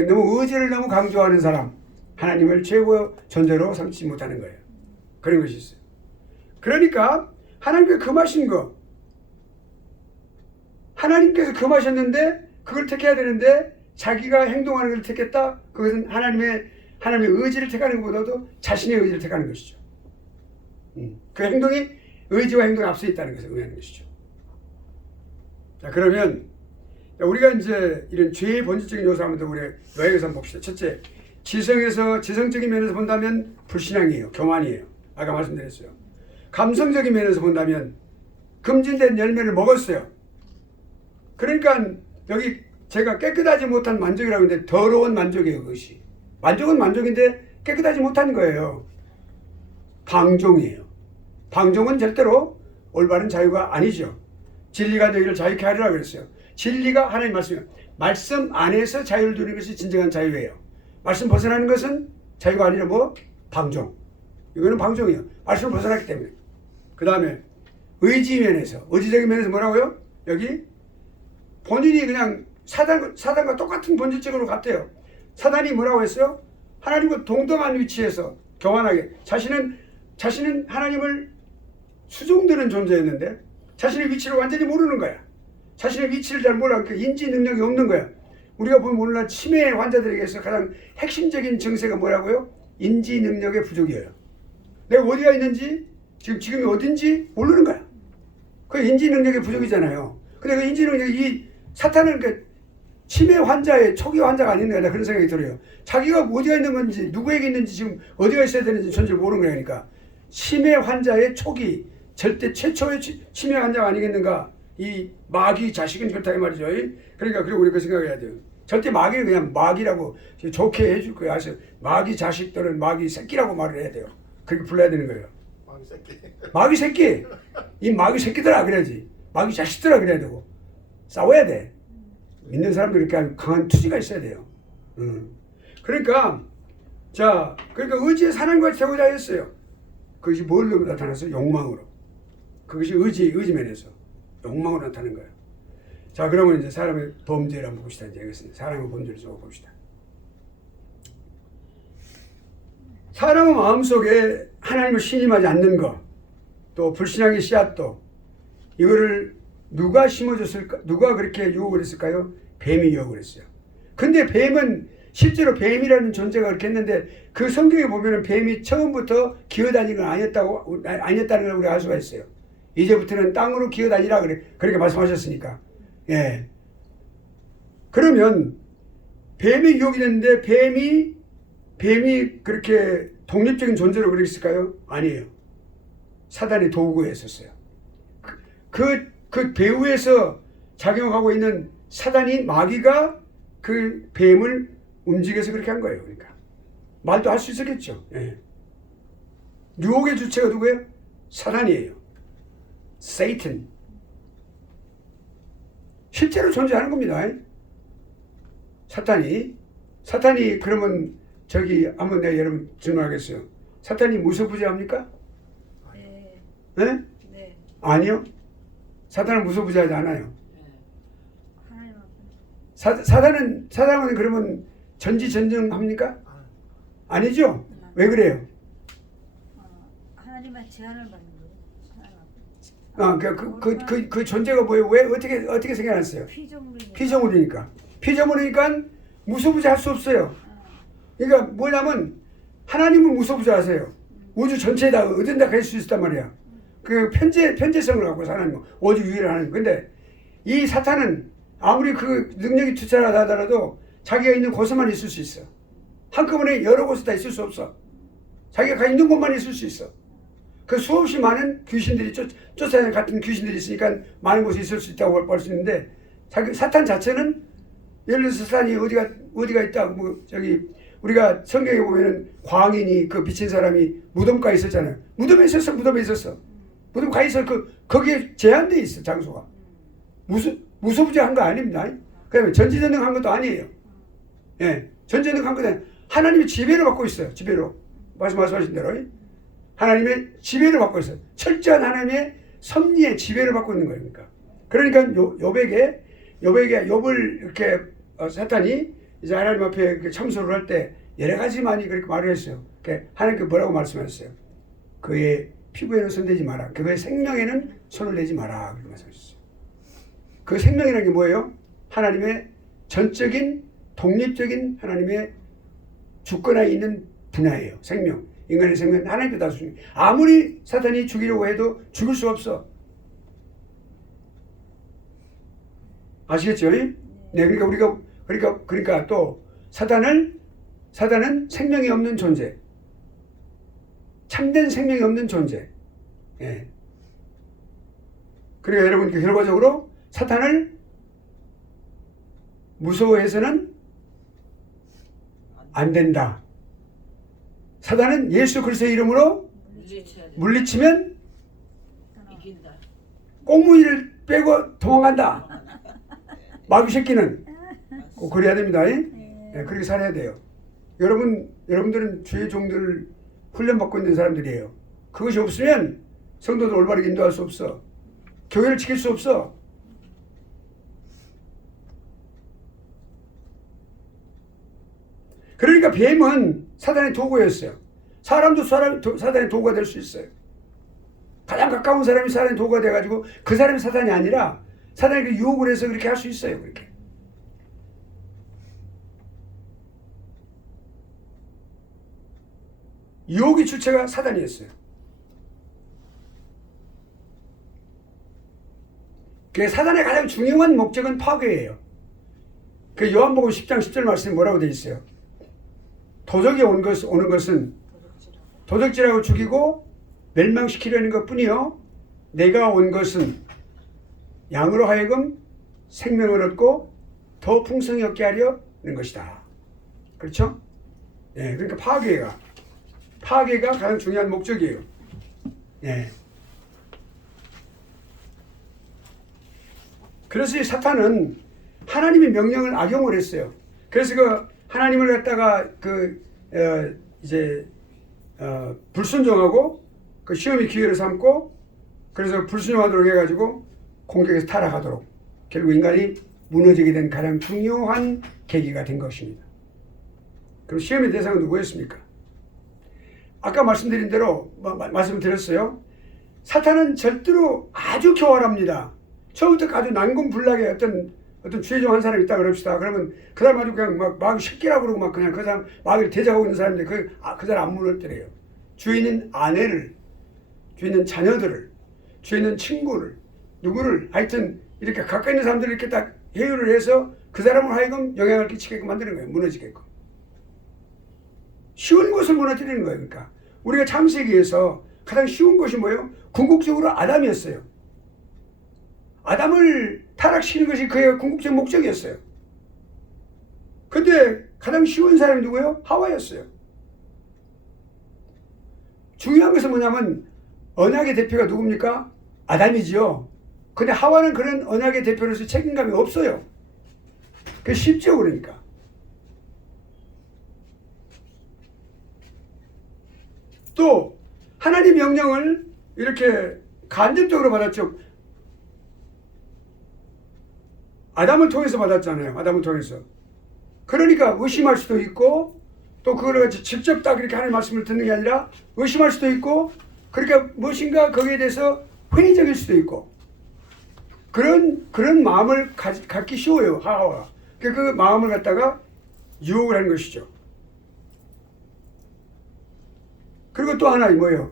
너무 의지를 너무 강조하는 사람, 하나님을 최고의 존재로 삼지 못하는 거예요. 그런 것이 있어요. 그러니까 하나님께서 금하신 거, 하나님께서 금하셨는데 그걸 택해야 되는데 자기가 행동하는 것을 택했다. 그것은 하나님의 의지를 택하는 것보다도 자신의 의지를 택하는 것이죠. 그 행동이 의지와 행동에 앞서 있다는 것을 의미하는 것이죠. 자, 그러면 우리가 이제 이런 죄의 본질적인 요소 한번 더 우리 요약해서 한번 봅시다. 첫째, 지성적인 면에서 본다면 불신앙이에요. 교만이에요. 아까 말씀드렸어요. 감성적인 면에서 본다면 금진된 열매를 먹었어요. 그러니까 여기 제가 깨끗하지 못한 만족이라고 하는데 더러운 만족이에요. 그것이. 만족은 만족인데 깨끗하지 못한 거예요. 방종이에요. 방종은 절대로 올바른 자유가 아니죠. 진리가 너희를 자유케 하리라 그랬어요. 진리가 하나님 말씀이에요. 말씀 안에서 자유를 누리는 것이 진정한 자유예요. 말씀 벗어나는 것은 자유가 아니라 뭐? 방종. 이거는 방종이에요. 말씀을 벗어났기 때문에. 그 다음에 의지 면에서, 의지적인 면에서 뭐라고요? 여기 본인이 그냥 사단과 똑같은 본질적으로 같아요. 사단이 뭐라고 했어요? 하나님과 동등한 위치에서 교만하게 자신은 하나님을 수종드는 존재였는데 자신의 위치를 완전히 모르는 거야. 자신의 위치를 잘 몰라. 그러니까 인지 능력이 없는 거야. 우리가 보면 오늘날 치매 환자들에게서 가장 핵심적인 증세가 뭐라고요? 인지 능력의 부족이에요. 내가 어디가 있는지 지금이 어딘지 모르는 거야. 그 인지 능력의 부족이잖아요. 근데 그 인지 능력이 이 사탄은 그 치매 환자의 초기 환자가 아닌가 그런 생각이 들어요. 자기가 어디가 있는 건지 누구에게 있는지 지금 어디가 있어야 되는지 전혀 모르는 거니까 치매 환자의 초기 절대 최초의 치매 환자가 아니겠는가. 이 마귀 자식은 그렇다 이 말이죠. 그러니까 그리고 우리가 그 생각해야 돼요. 절대 마귀는 그냥 마귀라고 좋게 해줄 거예요. 아시죠? 마귀 자식 또는 마귀 새끼라고 말을 해야 돼요. 그렇게 불러야 되는 거예요. 마귀 새끼. 마귀 새끼. 이 마귀 새끼들아 그래야지. 마귀 자식들아 그래야 되고 싸워야 돼. 믿는 사람들 이렇게 강한 투지가 있어야 돼요. 그러니까 그러니까 의지의 사랑과 되고자 했어요. 그것이 뭘로 나타났어요? 욕망으로. 그것이 의지 면에서 욕망으로 나타나는 거예요. 자, 그러면 이제 사람의 범죄를 한번 봅시다. 이제 알겠습니다. 사람의 범죄를 좀 봅시다. 사람의 마음속에 하나님을 신임하지 않는 것, 또 불신앙의 씨앗도 이거를 누가 심어줬을까? 누가 그렇게 유혹을 했을까요? 뱀이 유혹을 했어요. 근데 뱀은 실제로 뱀이라는 존재가 그렇게 했는데 그 성경에 보면은 뱀이 처음부터 기어다니는 건 아니었다는 걸 우리가 알 수가 있어요. 이제부터는 땅으로 기어다니라 그렇게 말씀하셨으니까. 예. 그러면 뱀이 유혹이 됐는데 뱀이 그렇게 독립적인 존재로 그렇게 있을까요? 아니에요. 사단의 도구였었어요. 그 배후에서 작용하고 있는 사단이 마귀가 그 뱀을 움직여서 그렇게 한 거예요. 그러니까 말도 할 수 있었겠죠. 예. 유혹의 주체가 누구예요? 사단이에요. Satan. 실제로 존재하는 겁니다. 사탄이 그러면 한번 내가 여러분 질문하겠어요. 사탄이 무소부지합니까? 네. 네? 네. 아니요. 사탄은 무소부지하지 않아요. 하나님 앞에. 사단은 그러면 전지전능합니까? 아니죠. 왜 그래요? 하나님의 제한을 받는 거예요. 하나님 앞에. 그 존재가 뭐예요? 왜 어떻게 생겨났어요? 피조물이니까. 피조물이니까 무소부지할 수 없어요. 그러니까 뭐냐면 하나님은 무소부지하세요. 우주 전체에다 어딘가 갈 수 있단 말이야. 그 편재성을 갖고 하나님 오직 유일한 하나님. 근데 이 사탄은 아무리 그 능력이 투철하다 하더라도 자기가 있는 곳에만 있을 수 있어. 한꺼번에 여러 곳에 다 있을 수 없어. 자기가 있는 곳만 있을 수 있어. 그 수없이 많은 귀신들이 쫓아다니는 같은 귀신들이 있으니까 많은 곳에 있을 수 있다고 볼 수 있는데 사탄 자체는 예를 들어서 사탄이 어디가 있다. 우리가 성경에 보면은 광인이 그 비친 사람이 무덤가에 있었잖아요. 무덤에 있었어. 무덤 가 있어. 거기에 제한돼 있어 장소가. 무소부지한 거 아닙니다. 그다음에 전지전능한 것도 아니에요. 예, 전지전능한 것도 아니에요. 하나님의 지배를 받고 있어요. 지배로 말씀하신 대로 하나님의 지배를 받고 있어요. 철저한 하나님의 섭리의 지배를 받고 있는 거예요. 그러니까 욥을 이렇게 사탄이 이제 하나님 앞에 참소를 할 때 여러 가지 많이 그렇게 말을 했어요. 하나님께 뭐라고 말씀하셨어요? 그의 피부에는 손대지 마라. 그의 생명에는 손을 내지 마라. 그렇게 말씀하셨어요. 그 생명이라는 게 뭐예요? 하나님의 전적인 독립적인 하나님의 주권하에 있는 분야예요. 생명. 인간의 생명은 하나님께 다 주는. 아무리 사탄이 죽이려고 해도 죽을 수 없어. 아시겠죠? 네. 그러니까 또 사단은 생명이 없는 존재. 참된 생명이 없는 존재. 예. 그러니까 여러분 결과적으로 사탄을 무서워해서는 안 된다. 사탄은 예수 그리스도의 이름으로 물리쳐야 돼. 물리치면 이긴다. 꽁무니를 빼고 도망간다. 마귀 새끼는 꼭 그래야 됩니다. 예, 그렇게 살아야 돼요. 여러분들은 주의 종들을 훈련받고 있는 사람들이에요. 그것이 없으면 성도들 올바르게 인도할 수 없어. 교회를 지킬 수 없어. 그러니까 뱀은 사단의 도구였어요. 사람도 사단의 도구가 될 수 있어요. 가장 가까운 사람이 사단의 도구가 돼가지고 그 사람이 사단이 아니라 사단에게 유혹을 해서 그렇게 할 수 있어요. 그렇게. 유혹의 주체가 사단이었어요. 그 사단의 가장 중요한 목적은 파괴예요. 그 요한복음 10장 10절 말씀에 뭐라고 되어 있어요? 도적이 오는 것은 도적질하고 죽이고 멸망시키려는 것뿐이요 내가 온 것은 양으로 하여금 생명을 얻고 더 풍성히 얻게 하려는 것이다. 그렇죠? 예, 그러니까 파괴가 가장 중요한 목적이에요. 예. 그래서 이 사탄은 하나님의 명령을 악용을 했어요. 그래서 그 하나님을 갖다가 불순종하고 그 시험의 기회를 삼고 그래서 불순종하도록 해가지고 공격에서 타락하도록 결국 인간이 무너지게 된 가장 중요한 계기가 된 것입니다. 그럼 시험의 대상은 누구였습니까? 아까 말씀드린 대로 말씀드렸어요. 사탄은 절대로 아주 교활합니다. 처음부터 아주 난공불락의 어떤 주의종 한 사람이 있다 그럽시다. 그러면 그 사람 아주 그냥 막 마귀 새끼라고 그러고 막 그냥 그 사람 마귀를 대적하고 있는 사람인데 그 사람 안 무너뜨려요. 주위 있는 아내를, 주위 있는 자녀들을, 주위 있는 친구를, 누구를 하여튼 이렇게 가까이 있는 사람들을 이렇게 딱 회유를 해서 그 사람을 하여금 영향을 끼치게끔 만드는 거예요. 무너지게끔. 쉬운 것을 무너뜨리는 거예요. 그러니까 우리가 창세기에서 가장 쉬운 것이 뭐예요? 궁극적으로 아담이었어요. 아담을 타락시키는 것이 그의 궁극적 목적이었어요. 근데 가장 쉬운 사람이 누구예요? 하와였어요. 중요한 것은 뭐냐면 언약의 대표가 누굽니까? 아담이지요. 근데 하와는 그런 언약의 대표로서 책임감이 없어요. 그게 쉽죠, 그러니까. 또 하나님 명령을 이렇게 간접적으로 받았죠. 아담을 통해서 받았잖아요. 아담을 통해서. 그러니까 의심할 수도 있고 또 그걸 같이 직접 딱 이렇게 하나님 말씀을 듣는 게 아니라 의심할 수도 있고 그러니까 무엇인가 거기에 대해서 회의적일 수도 있고 그런 마음을 갖기 쉬워요. 하와가. 그 마음을 갖다가 유혹을 하는 것이죠. 그리고 또 하나 뭐예요?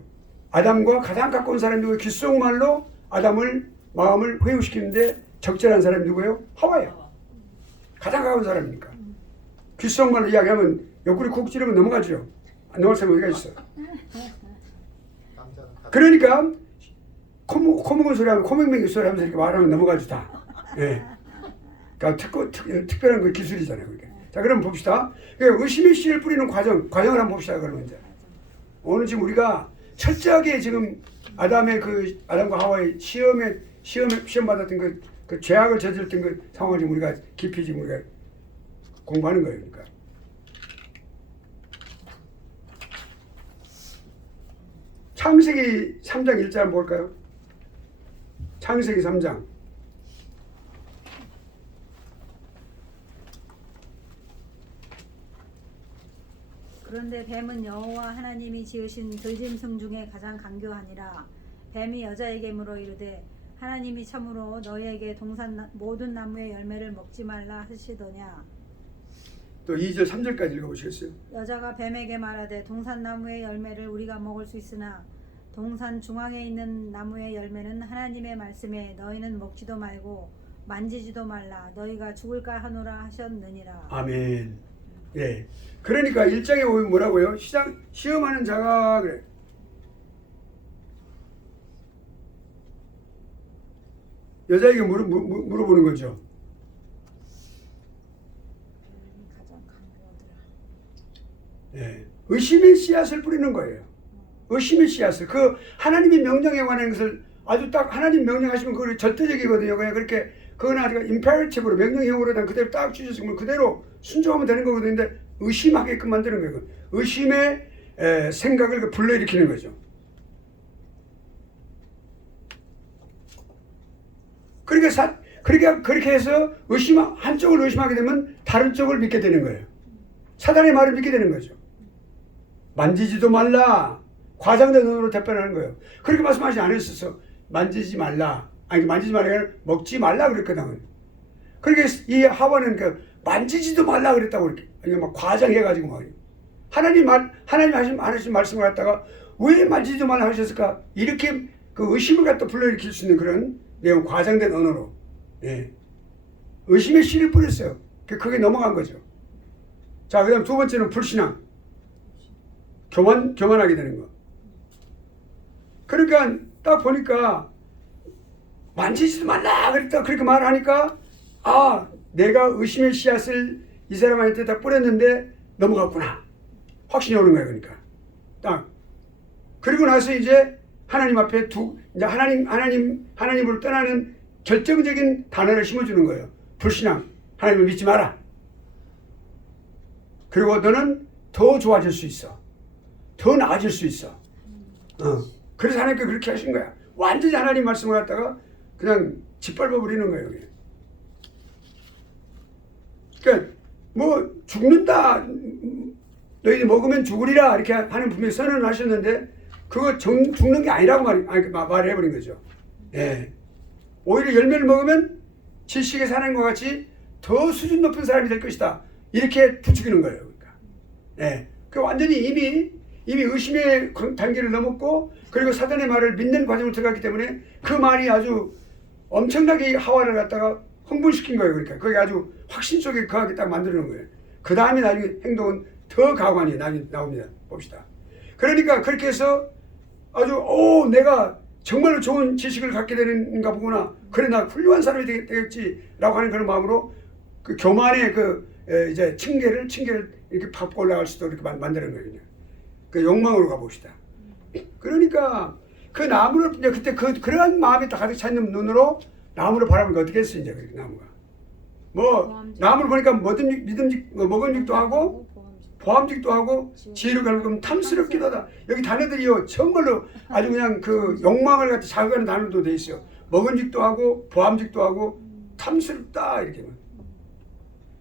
아담과 가장 가까운 사람이 누구예요? 귓속말로 아담을 마음을 회유시키는데 적절한 사람이 누구예요? 하와예요. 가장 가까운 사람이니까. 귓속말로 이야기하면 옆구리 콕 찌르면 넘어가죠. 안 넘어갈 사람이 어디가 있어. 그러니까 코먹은 소리 하면 코맹맹이 소리 하면서 이렇게 말하면 넘어가죠 다. 예. 그러니까 특별한 그 기술이잖아요. 그게. 자, 그럼 봅시다. 의심의 씨를 뿌리는 과정을 한번 봅시다. 그러면 이제 오늘 지금 우리가 철저하게 지금 아담과 하와의 시험 받았던 그 죄악을 저질렀던 그 상황을 지금 우리가 깊이 지금 우리가 공부하는 거예요. 그러니까. 창세기 3장 1절 한번 볼까요? 창세기 3장. 그런데 뱀은 여호와 하나님이 지으신 들짐승 중에 가장 간교하니라. 뱀이 여자에게 물어 이르되 하나님이 참으로 너희에게 모든 나무의 열매를 먹지 말라 하시더냐. 또 2절 3절까지 읽어보시겠어요? 여자가 뱀에게 말하되 동산나무의 열매를 우리가 먹을 수 있으나 동산 중앙에 있는 나무의 열매는 하나님의 말씀에 너희는 먹지도 말고 만지지도 말라 너희가 죽을까 하노라 하셨느니라. 아멘. 예. 그러니까 1장에 보면 뭐라고요? 시험하는 자가 그래. 여자에게 물어보는 거죠. 가장 강요하더라. 예. 의심의 씨앗을 뿌리는 거예요. 의심의 씨앗을. 그 하나님이 명령에 관한 것을 아주 딱 하나님 명령하시면 그걸 절대적이거든요. 그냥 그렇게 그건 아주 임페러티브로 명령형으로 그대로 딱 주셨으면 그대로 순종하면 되는 거거든요. 근데 의심하게끔 만드는 거예요. 의심의 생각을 불러일으키는 거죠. 그렇게 해서 한쪽을 의심하게 되면 다른 쪽을 믿게 되는 거예요. 사단의 말을 믿게 되는 거죠. 만지지도 말라. 과장된 언어로 답변하는 거예요. 그렇게 말씀하지 않으셔서 만지지 말라. 아니 만지지 말라. 먹지 말라 그랬거든. 그렇게 이 하와는 만지지도 말라 그랬다고 이렇게 막 과장해가지고 막 하나님 하신 말씀을 갖다가 왜 만지지도 말라 하셨을까? 이렇게 그 의심을 갖다 불러일으킬 수 있는 그런 매우 과장된 언어로 의심의 씨를 뿌렸어요. 그게 넘어간 거죠. 자, 그다음 두 번째는 불신앙. 교만하게 되는 거. 그러니까 딱 보니까 만지지도 말라 그랬다 그렇게 말하니까 내가 의심의 씨앗을 이 사람한테 다 뿌렸는데 넘어갔구나. 확신이 오는 거예요. 그러니까 딱 그리고 나서 이제 하나님 앞에 이제 하나님으로 떠나는 결정적인 단어를 심어주는 거예요. 불신앙. 하나님을 믿지 마라. 그리고 너는 더 좋아질 수 있어. 더 나아질 수 있어. 그래서 하나님께 그렇게 하신 거야. 완전히 하나님 말씀을 갖다가 그냥 짓밟아 버리는 거예요. 그러니까 뭐 죽는다. 너희들 먹으면 죽으리라 이렇게 하는 분명히 선언을 하셨는데 그거 죽는 게 아니라고 말해버린 거죠. 예. 오히려 열매를 먹으면 지식의 사람과 같이 더 수준 높은 사람이 될 것이다. 이렇게 부추기는 거예요. 그러니까. 예. 그 완전히 이미 의심의 단계를 넘었고 그리고 사단의 말을 믿는 과정을 들어갔기 때문에 그 말이 아주 엄청나게 하와를 갖다가 흥분시킨 거예요. 그러니까 그게 아주 확신 속에 거하게 딱 만드는 거예요. 그 다음에 나중에 행동은 더 가관이 나옵니다. 봅시다. 그러니까 그렇게 해서 아주 내가 정말로 좋은 지식을 갖게 되는가 보구나. 그래 나 훌륭한 사람이 되겠지라고 하는 그런 마음으로 그 교만의 이제 층계를 이렇게 밟고 올라갈 수도 이렇게 만드는 거예요. 그 욕망으로 가봅시다. 그러니까 그 나무를 이제 그때 그러한 마음이 다 가득 차 있는 눈으로 나무를 바라보니까 어떻게 했어 이제 그 나무가 나무를 보니까 먹음직도 하고 보암직도 하고 지혜를 갈고 탐스럽기도 하다. 여기 단어들이요 정말로 아주 그냥 그 욕망을 갖다 자극하는 단어도 돼 있어요. 먹음직도 하고 보암직도 하고 탐스럽다 이렇게.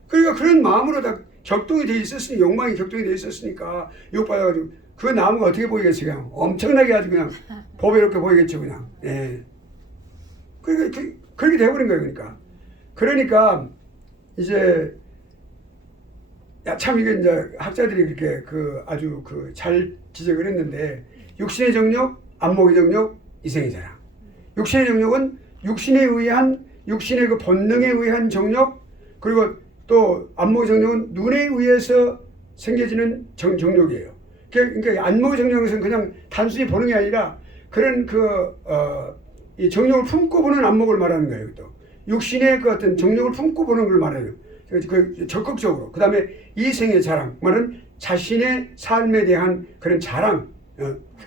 그러니까 그런 마음으로 다 격동이 돼 있었으니 욕망이 격동이 돼 있었으니까 이거 봐가지고 그 나무가 어떻게 보이겠어요? 그냥 엄청나게 아주 그냥 보배롭게 보이겠죠 그냥. 예. 그러니까 그렇게 돼버린 거예요. 그러니까 이제 참 이게 이제 학자들이 그렇게 아주 잘 지적을 했는데 육신의 정욕, 안목의 정욕, 이생의 자랑. 육신의 정욕은 육신에 의한 육신의 그 본능에 의한 정욕 그리고 또 안목의 정욕은 눈에 의해서 생겨지는 정욕이에요. 그러니까 안목의 정욕은 그냥 단순히 보는 게 아니라 그런 이 정욕을 품고 보는 안목을 말하는 거예요. 또 육신의 그 어떤 정욕을 품고 보는 걸 말해요. 적극적으로. 그 다음에 이생의 자랑, 말은 자신의 삶에 대한 그런 자랑.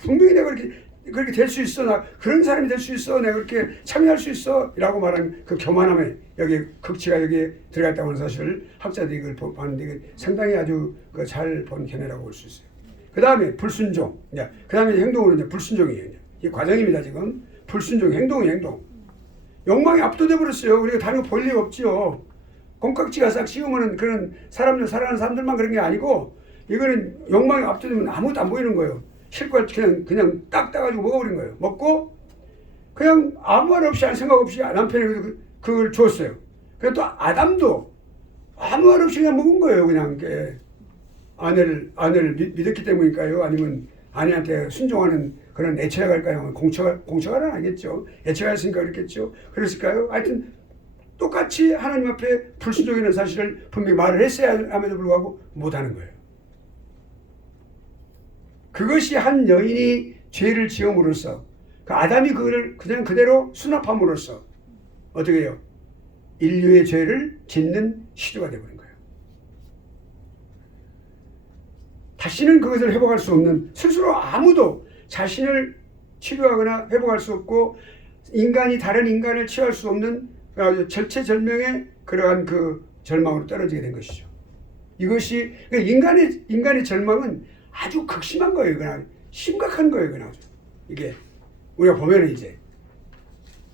분명히 내가 그렇게 될 수 있어. 나 그런 사람이 될 수 있어. 내가 그렇게 참여할 수 있어. 라고 말하는 그 교만함에 여기 극치가 여기에 들어갔다고 하는 사실을 학자들이 이걸 봤는데 상당히 아주 잘 본 견해라고 볼 수 있어요. 그 다음에 불순종. 그 다음에 행동으로 이제 불순종이에요. 이 과정입니다, 지금. 불순종, 행동. 욕망이 압도돼 버렸어요. 우리가 다른 거 볼 리가 없지요. 콩깍지가 싹 씌우면은 그런 사람들, 사랑하는 사람들만 그런 게 아니고, 이거는 욕망이 압도되면 아무것도 안 보이는 거예요. 실컷 그냥 딱 따가지고 먹어버린 거예요. 먹고, 그냥 아무 말 없이, 할 생각 없이 남편에게 그걸 줬어요. 그래서 또 아담도 아무 말 없이 그냥 먹은 거예요. 그냥, 아내를 믿었기 때문일까요? 아니면 아내한테 순종하는 그런 애처가 갈까요? 공처가는 아니겠죠. 애처가 있으니까 그랬겠죠. 그랬을까요? 하여튼, 똑같이 하나님 앞에 불순종이라는 사실을 분명히 말을 했어야 함에도 불구하고 못하는 거예요. 그것이 한 여인이 죄를 지음으로써 그 아담이 그걸 그냥 그대로 수납함으로써 어떻게 해요? 인류의 죄를 짓는 시주가 되어버린 거예요. 다시는 그것을 회복할 수 없는, 스스로 아무도 자신을 치료하거나 회복할 수 없고 인간이 다른 인간을 치유할 수 없는 아주 절체절명의 그러한 그 절망으로 떨어지게 된 것이죠. 이것이 인간의 절망은 아주 극심한 거예요. 그냥 심각한 거예요. 그냥 이게 우리가 보면은 이제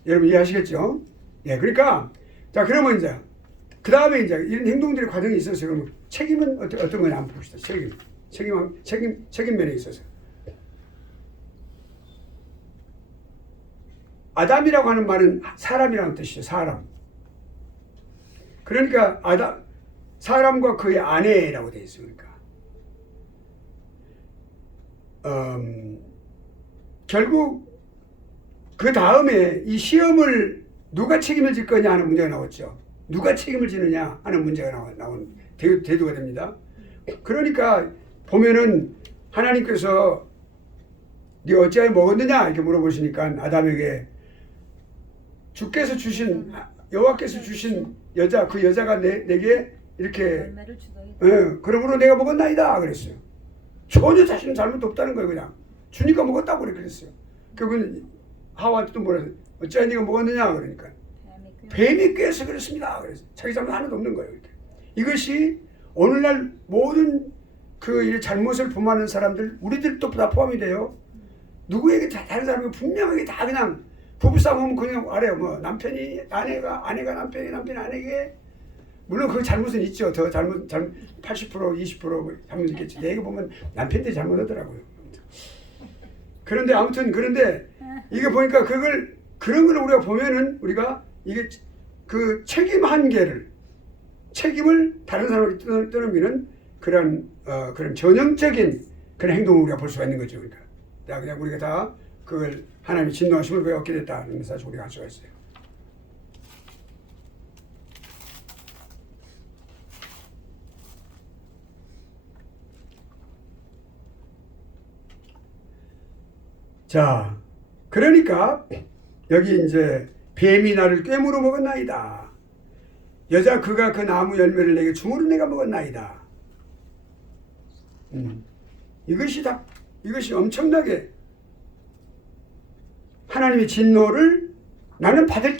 여러분 이해하시겠죠? 예, 그러니까 자 그러면 이제 그 다음에 이제 이런 행동들의 과정이 있었어요. 그러면 책임은 어떤 거냐 한번 봅시다. 책임 면에 있어서 아담이라고 하는 말은 사람이라는 뜻이죠. 사람. 그러니까 사람과 그의 아내라고 되어 있어요. 그러니까 결국 그 다음에 이 시험을 누가 책임을 질 거냐 하는 문제가 나왔죠. 누가 책임을 지느냐 하는 문제가 나온 대두가 됩니다. 그러니까 보면은 하나님께서 네 어찌하여 먹었느냐 이렇게 물어보시니까 아담에게 주께서 주신 여호와께서 주신 여자 그 여자가 내게 이렇게 열매를 주더이다. 그러므로 내가 먹었나이다 그랬어요. 전혀 자신은 잘못도 없다는 거예요. 그냥 주니까 먹었다고 그랬어요. 결국은 하와한테도 뭐라 했어요. 어찌하여 네가 먹었느냐 그러니까 뱀이 꾀서 그랬습니다. 그래서 자기 잘못 하나도 없는 거예요. 이렇게. 이것이 오늘날 모든 그 잘못을 범하는 사람들 우리들도 다 포함이 돼요. 누구에게 다른 사람이 분명하게 다 그냥 부부싸움 하면 그냥 알아요. 뭐 남편이 아내가 남편이 아내에게 물론 그 잘못은 있죠. 더 잘못 80% 20% 잘못 있겠지. 얘기 보면 남편들이 잘못하더라고요. 그런데 아무튼 이게 보니까 그런 걸 우리가 보면은 우리가 이게 그 책임을 다른 사람에게 떠넘기는 그런 전형적인 그런 행동을 우리가 볼 수가 있는 거죠. 그러니까 그냥 우리가 다 그걸 하나님의 진노하심을 왜 얻게 됐다는 사실 우리가 알 수가 있어요. 자, 그러니까 여기 이제 뱀이 나를 꾀물어 먹었나이다. 여자 그가 그 나무 열매를 내게 주므로 내가 먹었나이다. 이것이 엄청나게 하나님의 진노를 나는 받을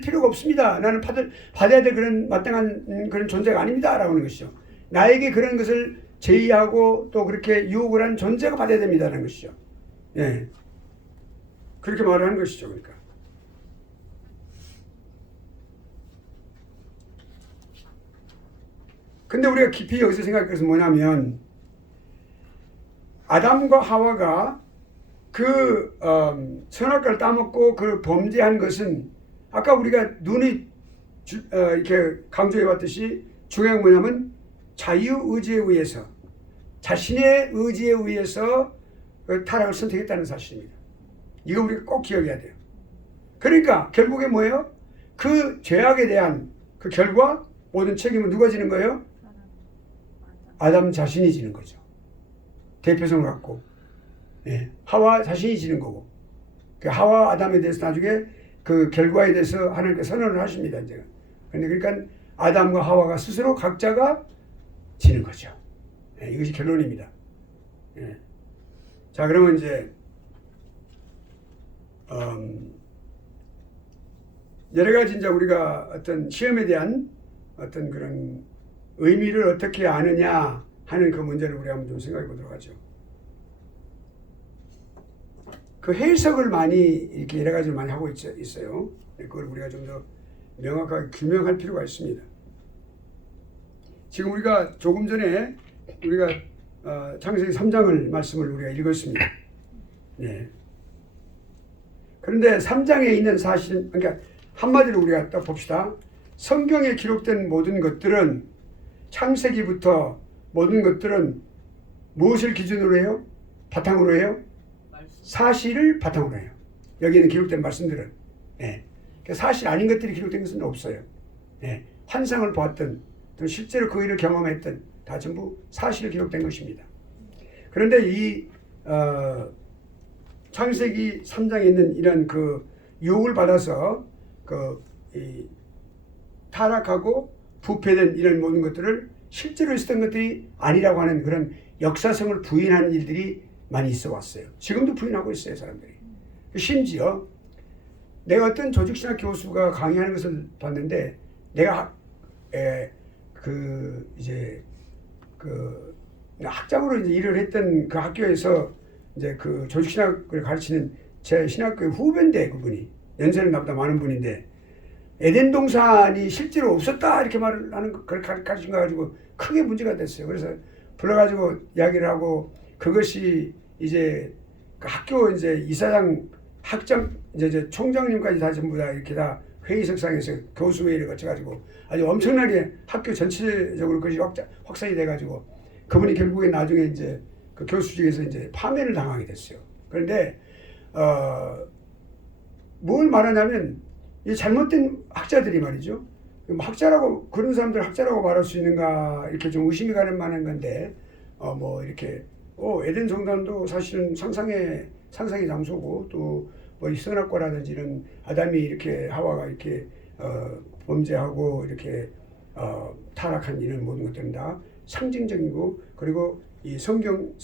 필요가 없습니다. 나는 받아야 될 그런 마땅한 그런 존재가 아닙니다. 라고 하는 것이죠. 나에게 그런 것을 제의하고 또 그렇게 유혹을 한 존재가 받아야 됩니다라는 것이죠. 예. 그렇게 말을 하는 것이죠. 그러니까. 근데 우리가 깊이 여기서 생각할 것은 뭐냐면 아담과 하와가 그 선악과를 따먹고 그 범죄한 것은 아까 우리가 눈이 이렇게 강조해 봤듯이 중요한 뭐냐면 자유의지에 의해서 자신의 의지에 의해서 그 타락을 선택했다는 사실입니다. 이거 우리가 꼭 기억해야 돼요. 그러니까 결국에 뭐예요? 그 죄악에 대한 그 결과 모든 책임은 누가 지는 거예요? 아담 자신이 지는 거죠. 대표성을 갖고. 예, 하와 자신이 지는 거고. 그 하와 아담에 대해서 나중에 그 결과에 대해서 하나님께서 선언을 하십니다. 이제. 그러니까 아담과 하와가 스스로 각자가 지는 거죠. 예, 이것이 결론입니다. 예. 자, 그러면 이제 여러 가지 이제 우리가 어떤 시험에 대한 어떤 그런 의미를 어떻게 아느냐 하는 그 문제를 우리 한번 좀 생각해 보도록 하죠. 그 해석을 많이 이렇게 여러 가지를 많이 하고 있어요. 그걸 우리가 좀 더 명확하게 규명할 필요가 있습니다. 지금 우리가 조금 전에 우리가 창세기 3장을 말씀을 우리가 읽었습니다. 네. 그런데 3장에 있는 사실은 그러니까 한마디로 우리가 딱 봅시다. 성경에 기록된 모든 것들은 창세기부터 모든 것들은 무엇을 기준으로 해요? 바탕으로 해요? 사실을 바탕으로 해요. 여기에는 기록된 말씀들은. 네. 사실 아닌 것들이 기록된 것은 없어요. 네. 환상을 보았던 또 실제로 그 일을 경험했던 다 전부 사실을 기록된 것입니다. 그런데 이 창세기 3장에 있는 이런 그 유혹을 받아서 그 이 타락하고 부패된 이런 모든 것들을 실제로 있었던 것들이 아니라고 하는 그런 역사성을 부인하는 일들이 많이 있어 왔어요. 지금도 부인하고 있어요, 사람들이. 심지어 내가 어떤 조직신학 교수가 강의하는 것을 봤는데, 내가 학장으로 이제 일을 했던 그 학교에서 이제 그 조직신학을 가르치는 제 신학교 후배인데, 그분이 연세는 나보다 많은 분인데, 에덴 동산이 실제로 없었다 이렇게 말을 하는 그걸 가르친 거 가지고 크게 문제가 됐어요. 그래서 불러가지고 이야기를 하고, 그것이 이제 그 학교 이제 이사장, 학장, 이제 총장님까지 다 전부 다 이렇게 다 회의석상에서 교수회의를 거쳐가지고 아주 엄청나게 학교 전체적으로 그것이 확산이 돼가지고, 그분이 결국에 나중에 이제 그 교수직에서 이제 파면을 당하게 됐어요. 그런데 뭘 말하냐면, 이 잘못된 학자들이 말이죠. 학자라고, 그런 사람들 학자라고 말할 수 있는가 이렇게 좀 의심이 가는 만한 건데, 뭐 이렇게 에덴 성당도 사실은 상상의 장소고, 또 뭐 선악과라든지 이런 아담이 이렇게 하와가 이렇게 범죄하고 이렇게 타락한 이런 모든 것들은 다 상징적이고, 그리고 이 성경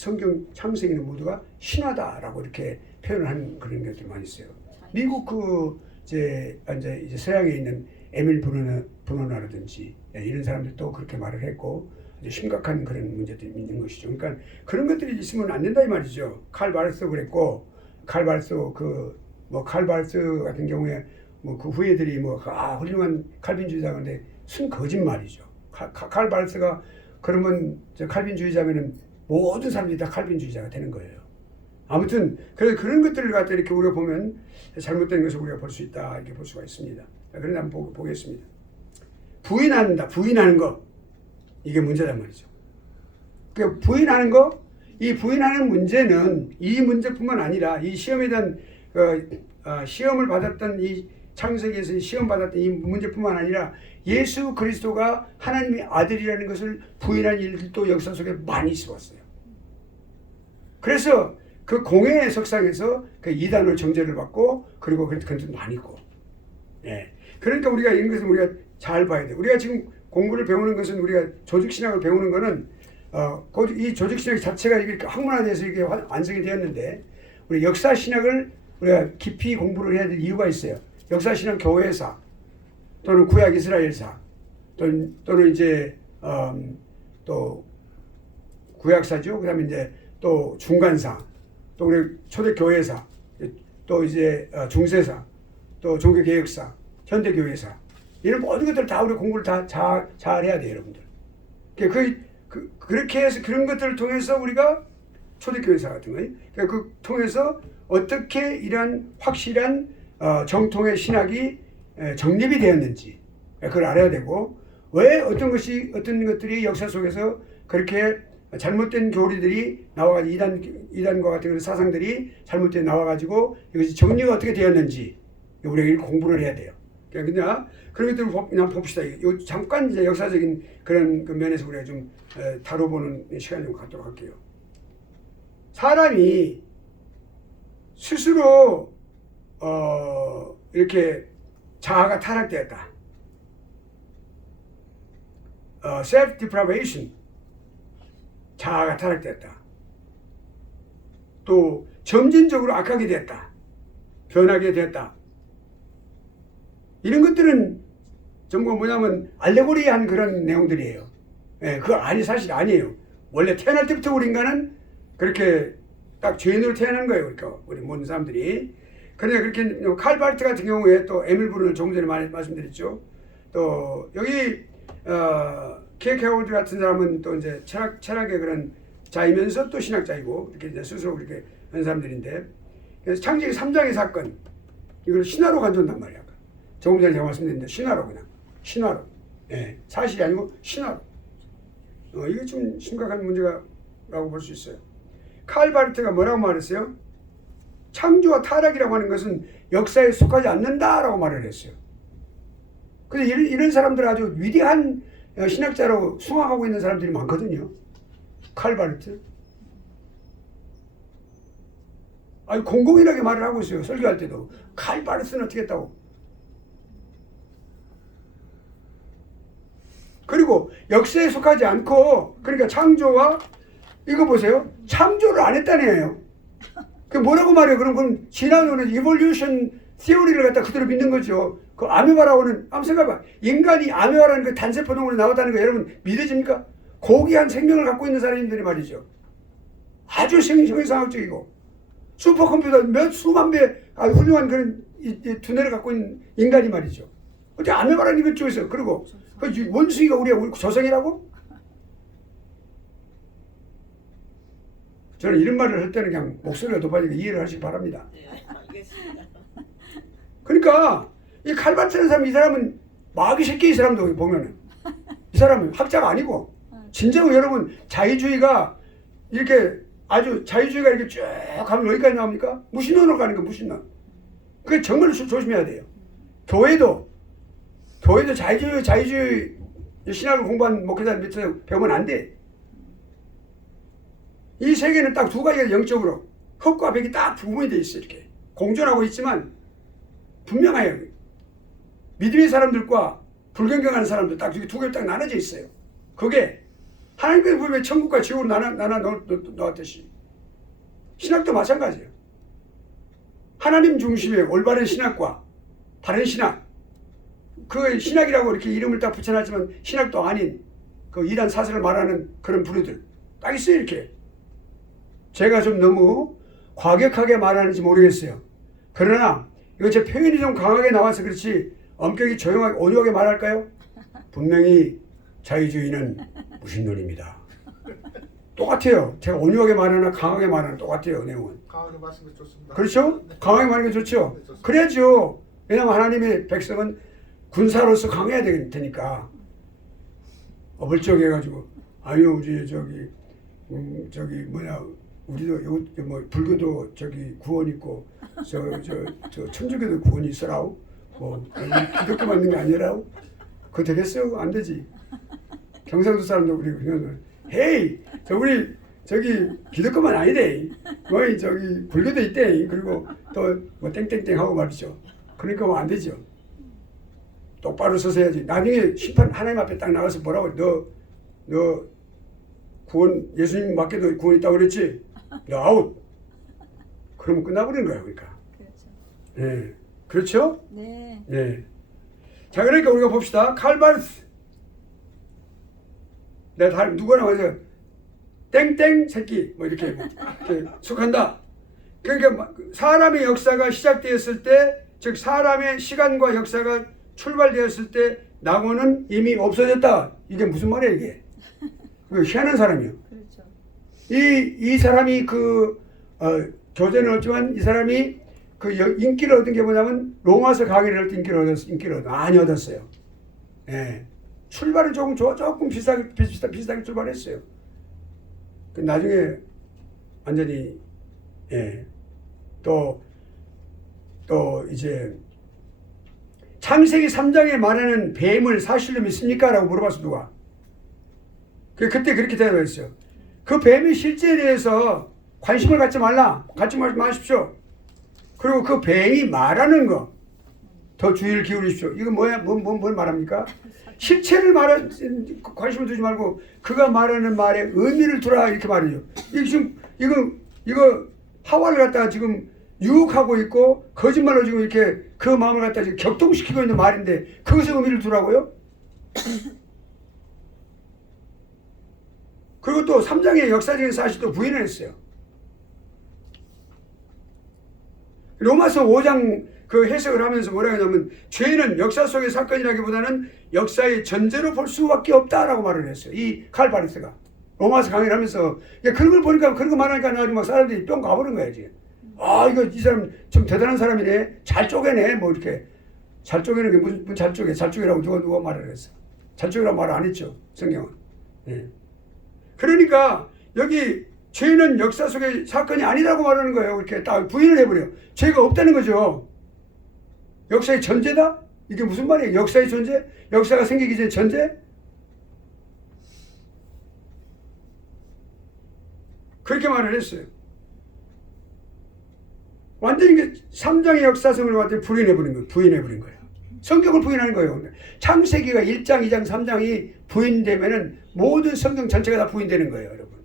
창세기는 모두가 신화다라고 이렇게 표현을 하는 그런 것들이 많이 있어요. 미국 이제 서양에 있는 에밀 브루너라든지 이런 사람들도 그렇게 말을 했고, 이제 심각한 그런 문제들이 있는 것이죠. 그러니까 그런 것들이 있으면 안 된다 이 말이죠. 칼 바르스도 그랬고, 칼 바르스 같은 경우에 뭐 그 후예들이 훌륭한 칼빈주의자인데 순 거짓말이죠. 칼 바르스가 그러면 칼빈주의자면은 모든 사람들이 다 칼빈주의자가 되는 거예요. 아무튼 그런 것들을 갖다 이렇게 우리가 보면 잘못된 것을 우리가 볼 수 있다 이렇게 볼 수가 있습니다. 그런데 한번 보겠습니다. 부인하는 거, 이게 문제란 말이죠. 그 부인하는 거, 이 부인하는 문제는 이 문제뿐만 아니라 이 시험에 대한 시험을 받았던 이 창세기에서 시험 받았던 이 문제뿐만 아니라 예수 그리스도가 하나님의 아들이라는 것을 부인한 일들도 역사 속에 많이 있어왔어요. 그래서 그 공회의 석상에서 그 이단으로 정죄를 받고, 그리고 그런 것도 많이 있고. 예. 그러니까 우리가 이런 것을 우리가 잘 봐야 돼. 우리가 지금 공부를 배우는 것은, 우리가 조직신학을 배우는 것은 이 조직신학 자체가 이렇게 학문화돼서 이렇게 완성이 되었는데, 우리 역사신학을 우리가 깊이 공부를 해야 될 이유가 있어요. 역사신학 교회사, 또는 구약 이스라엘사, 또는 이제 또 구약사죠. 그다음에 이제 또 중간사, 또 우리 초대교회사, 또 이제 중세사, 또 종교개혁사, 현대교회사, 이런 모든 것들 다 우리 공부를 다 잘 해야 돼요, 여러분들. 그렇게 해서 그런 것들을 통해서 우리가 초대교회사 같은 거, 그 통해서 어떻게 이런 확실한 정통의 신학이 정립이 되었는지 그걸 알아야 되고, 왜 어떤 것들이 역사 속에서 그렇게 잘못된 교리들이 나와가지고 이단과 같은 그런 사상들이 잘못된 나와가지고 이것이 정리가 어떻게 되었는지 우리가 공부를 해야 돼요. 그냥 그런 것들을 그냥 봅시다. 잠깐 이제 역사적인 그런 그 면에서 우리가 좀 다뤄보는 시간을 좀 갖도록 할게요. 사람이 스스로 이렇게 자아가 타락되었다. self depravation, 자아가 타락되었다. 또 점진적으로 악하게 되었다. 변하게 되었다. 이런 것들은 전부 뭐냐면 알레고리한 그런 내용들이에요. 예, 그거 사실 아니에요. 원래 태어날 때부터 우리 인간은 그렇게 딱 죄인으로 태어난 거예요. 그러니까 우리 모든 사람들이. 그런데 그렇게 칼 바르트 같은 경우에 또 에밀 브루너 조금 전에 말씀드렸죠. 또 여기 케이크하우드 같은 사람은 또 이제 철학의 그런 자이면서 또 신학자이고 이렇게 이제 스스로 그렇게 하는 사람들인데, 그래서 창세기 3장의 사건 이걸 신화로 간주한단 말이야. 조금 전에 제가 말씀드렸는데 신화로, 그냥 신화로. 예, 사실이 아니고 신화로. 이게 좀 심각한 문제라고 볼 수 있어요. 칼 바르트가 뭐라고 말했어요? 창조와 타락이라고 하는 것은 역사에 속하지 않는다라고 말을 했어요. 근데 이런 사람들 아주 위대한 신학자로 숭앙하고 있는 사람들이 많거든요. 칼 바르트. 아니 공공연하게 말을 하고 있어요. 설교할 때도 칼 바르트는 어떻게 했다고. 그리고 역사에 속하지 않고, 그러니까 창조와, 이거 보세요. 창조를 안 했다네요. 그 뭐라고 말해요? 그럼 그건 진화론은 이볼루션 티오리를 갖다 그대로 믿는 거죠. 그 아메바라고는 한번 생각해봐. 인간이 아메바라는 그 단세포 동물이 나왔다는 거 여러분 믿어집니까? 고귀한 생명을 갖고 있는 사람들이 말이죠. 아주 생명상학적이고 슈퍼컴퓨터 몇 수만 배 아주 훌륭한 그런 이 두뇌를 갖고 있는 인간이 말이죠. 어떻게 아메바라는 이것 쪽에서 그리고 그 원숭이가 우리 조상이라고? 저는 이런 말을 할 때는 그냥 목소리가 높아지니까 이해를 하시기 바랍니다. 네, 알겠습니다. 그러니까 이 칼바트는 사람, 이 사람은 마귀 새끼, 이 사람도 보면은 이 사람은 학자가 아니고 진짜로 여러분 자유주의가 이렇게 아주 자유주의가 이렇게 쭉 가면 어디까지 나옵니까? 무신론으로 가는 거 무신론. 그게 정말 조심해야 돼요. 교회도 자유주의 신학을 공부한 목회자 밑에서 배우면 안 돼. 이 세계는 딱 두 가지가 영적으로 흙과 벽이 딱 구분이 돼 있어. 이렇게 공존하고 있지만 분명해요. 믿음의 사람들과 불경경하는 사람들 딱 두 개로 딱 나눠져 있어요. 그게 하나님께서 보면 천국과 지옥으로 나눠 놓았듯이 신학도 마찬가지예요. 하나님 중심의 올바른 신학과 다른 신학, 그 신학이라고 이렇게 이름을 딱 붙여놨지만 신학도 아닌 그 이단 사설을 말하는 그런 부류들 딱 있어요. 이렇게 제가 좀 너무 과격하게 말하는지 모르겠어요. 그러나 이거 제 표현이 좀 강하게 나와서 그렇지 엄격히 조용하게 온유하게 말할까요? 분명히 자유주의는 무신론입니다. 똑같아요. 제가 온유하게 말하나 강하게 말하나 똑같아요. 내용은. 강하게 말씀해 좋습니다. 그렇죠? 강하게 말하는 게 좋죠. 그래야죠. 왜냐하면 하나님의 백성은 군사로서 강해야 되니까. 어불쩍해가지고 아유 우리 저기 뭐냐 우리도 요 뭐 불교도 저기 구원 있고 저 천주교도 구원이 있어라오. 뭐 기독교 만든 게 아니라오. 그거 되겠어요? 안 되지. 경상도 사람도 우리 그냥 헤이 우리 저기 기독교만 아니대. 뭐 저기 불교도 있대. 그리고 또 뭐 땡땡땡 하고 말이죠. 그러니까 뭐 안 되죠. 똑바로 서서 해야지. 나중에 심판 하나님 앞에 딱 나가서 뭐라고 너 구원 예수님 맡겨도 구원 있다고 그랬지? 너 아웃. 그러면 끝나버리는 거야. 그러니까. 그렇죠. 네. 그렇죠? 네. 네. 자, 그러니까 우리가 봅시다. 칼바르스. 내가 누구나 와서 땡땡 새끼 뭐 이렇게 속한다. 그러니까 사람의 역사가 시작되었을 때, 즉 사람의 시간과 역사가 출발되었을 때 낙원은 이미 없어졌다. 이게 무슨 말이야 이게? 희한한 사람이요. 그렇죠. 이 사람이 교제는 없지만 이 사람이 인기를 얻은 게 뭐냐면 로마서 강의를 할 때 인기를 많이 얻었어요. 예. 출발은 조금 비슷하게 출발했어요. 나중에 완전히 또 이제 창세기 3장에 말하는 뱀을 사실로 믿습니까? 라고 물어봤어 누가. 그때 그렇게 대답했어요. 그 뱀의 실제에 대해서 관심을 갖지 마십시오. 그리고 그 뱀이 말하는 거 더 주의를 기울이십시오. 이거 뭐야? 뭘 말합니까? 실체를 관심을 두지 말고 그가 말하는 말에 의미를 두라 이렇게 말이죠. 이거 하와를 갖다가 지금 유혹하고 있고 거짓말로 지금 이렇게 그 마음을 갖다가 지금 격동시키고 있는 말인데 그것에 의미를 두라고요? 그리고 또 3장의 역사적인 사실도 부인을 했어요. 로마서 5장 그 해석을 하면서 뭐라 하냐면 죄는 역사 속의 사건이라기보다는 역사의 전제로 볼 수밖에 없다라고 말을 했어요. 이 칼바리스가 로마서 강의를 하면서 그런 걸 보니까 그런 거 말하니까 나중에 막 사람들이 뿅 가버린 거야 지금. 아 이거 이 사람 좀 대단한 사람이네. 잘 쪼개네. 뭐 이렇게 잘 쪼개는 게 무슨 잘 쪼개? 잘 쪼개라고 누가 말을 했어? 잘 쪼개라고 말을 안 했죠 성경은. 예. 그러니까 여기 죄는 역사 속의 사건이 아니라고 말하는 거예요. 이렇게 딱 부인을 해버려요. 죄가 없다는 거죠. 역사의 전제다? 이게 무슨 말이에요? 역사의 존재? 역사가 생기기 전에 전제? 그렇게 말을 했어요. 완전히 3장의 역사성을 완전히 부인해버린 거예요. 성경을 부인하는 거예요. 창세기가 1장, 2장, 3장이 부인되면은 모든 성경 전체가 다 부인되는 거예요, 여러분.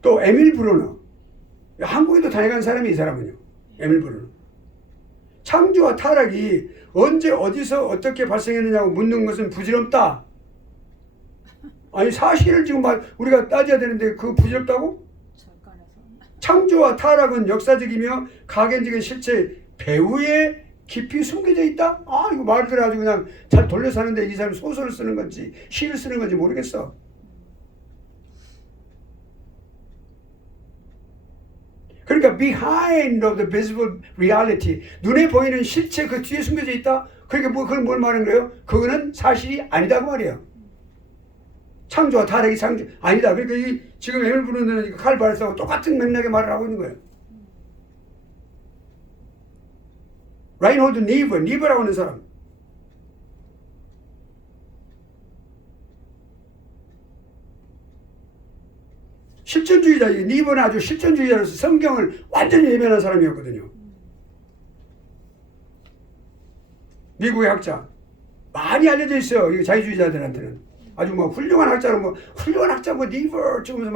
또 에밀 브루너, 한국에도 다녀간 사람이 이 사람은요. 에밀 브루너. 창조와 타락이 언제 어디서 어떻게 발생했느냐고 묻는 것은 부질없다. 아니 사실을 지금 우리가 따져야 되는데 그거 부질없다고? 절간에서. 창조와 타락은 역사적이며 가견적인 실체 배후에 깊이 숨겨져 있다? 아 이거 말들 아주 그냥 잘 돌려서 하는데 이 사람이 소설을 쓰는 건지 시를 쓰는 건지 모르겠어. 그러니까 behind of the visible reality, 눈에 보이는 실체 그 뒤에 숨겨져 있다? 그러니까 그건 뭘 말하는 거예요? 그거는 사실이 아니다 그 말이에요. 창조와 타락이 아니다. 그러니까 지금 에밀 브루너는 칼 바르스하고 똑같은 맥락의 말을 하고 있는 거예요. 라인홀드 니버라고 하는 사람. 실존주의자, 니버는 아주 실존주의자로서 성경을 완전히 외면한 사람이었거든요. 미국의 학자. 많이 알려져 있어요. 이 자유주의자들한테는. 아주 훌륭한 학자로 니버 찍으면서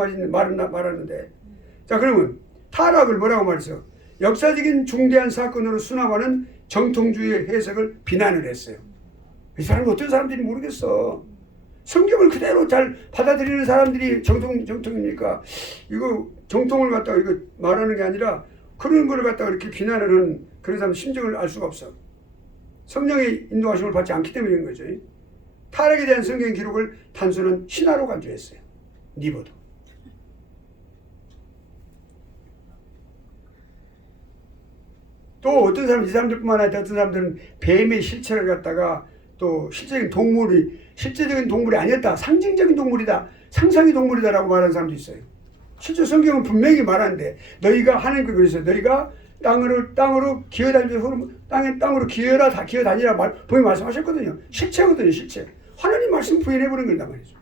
말하는데. 자, 그러면 타락을 뭐라고 말했어요? 역사적인 중대한 사건으로 수납하는 정통주의의 해석을 비난을 했어요. 이 사람은 어떤 사람들이 모르겠어. 성경을 그대로 잘 받아들이는 사람들이 정통입니까? 이거 정통을 갖다가 이거 말하는 게 아니라 그런 걸 갖다가 이렇게 비난을 하는 그런 사람 심정을 알 수가 없어. 성령의 인도하심을 받지 않기 때문인 거죠. 타락에 대한 성경 기록을 단순한 신화로 간주했어요. 니버도. 또 어떤 사람, 이 사람들뿐만 아니라 어떤 사람들은 뱀의 실체를 갖다가 또 실제적인 동물이 아니었다. 상징적인 동물이다. 상상의 동물이다라고 말하는 사람도 있어요. 실제 성경은 분명히 말하는데 너희가 하나님께 그랬어요. 너희가 땅으로 기어다니면서 땅으로 기어다니라 분명히 말씀하셨거든요. 실체거든요. 실체. 하나님 말씀 부인해버린 거란 말이죠.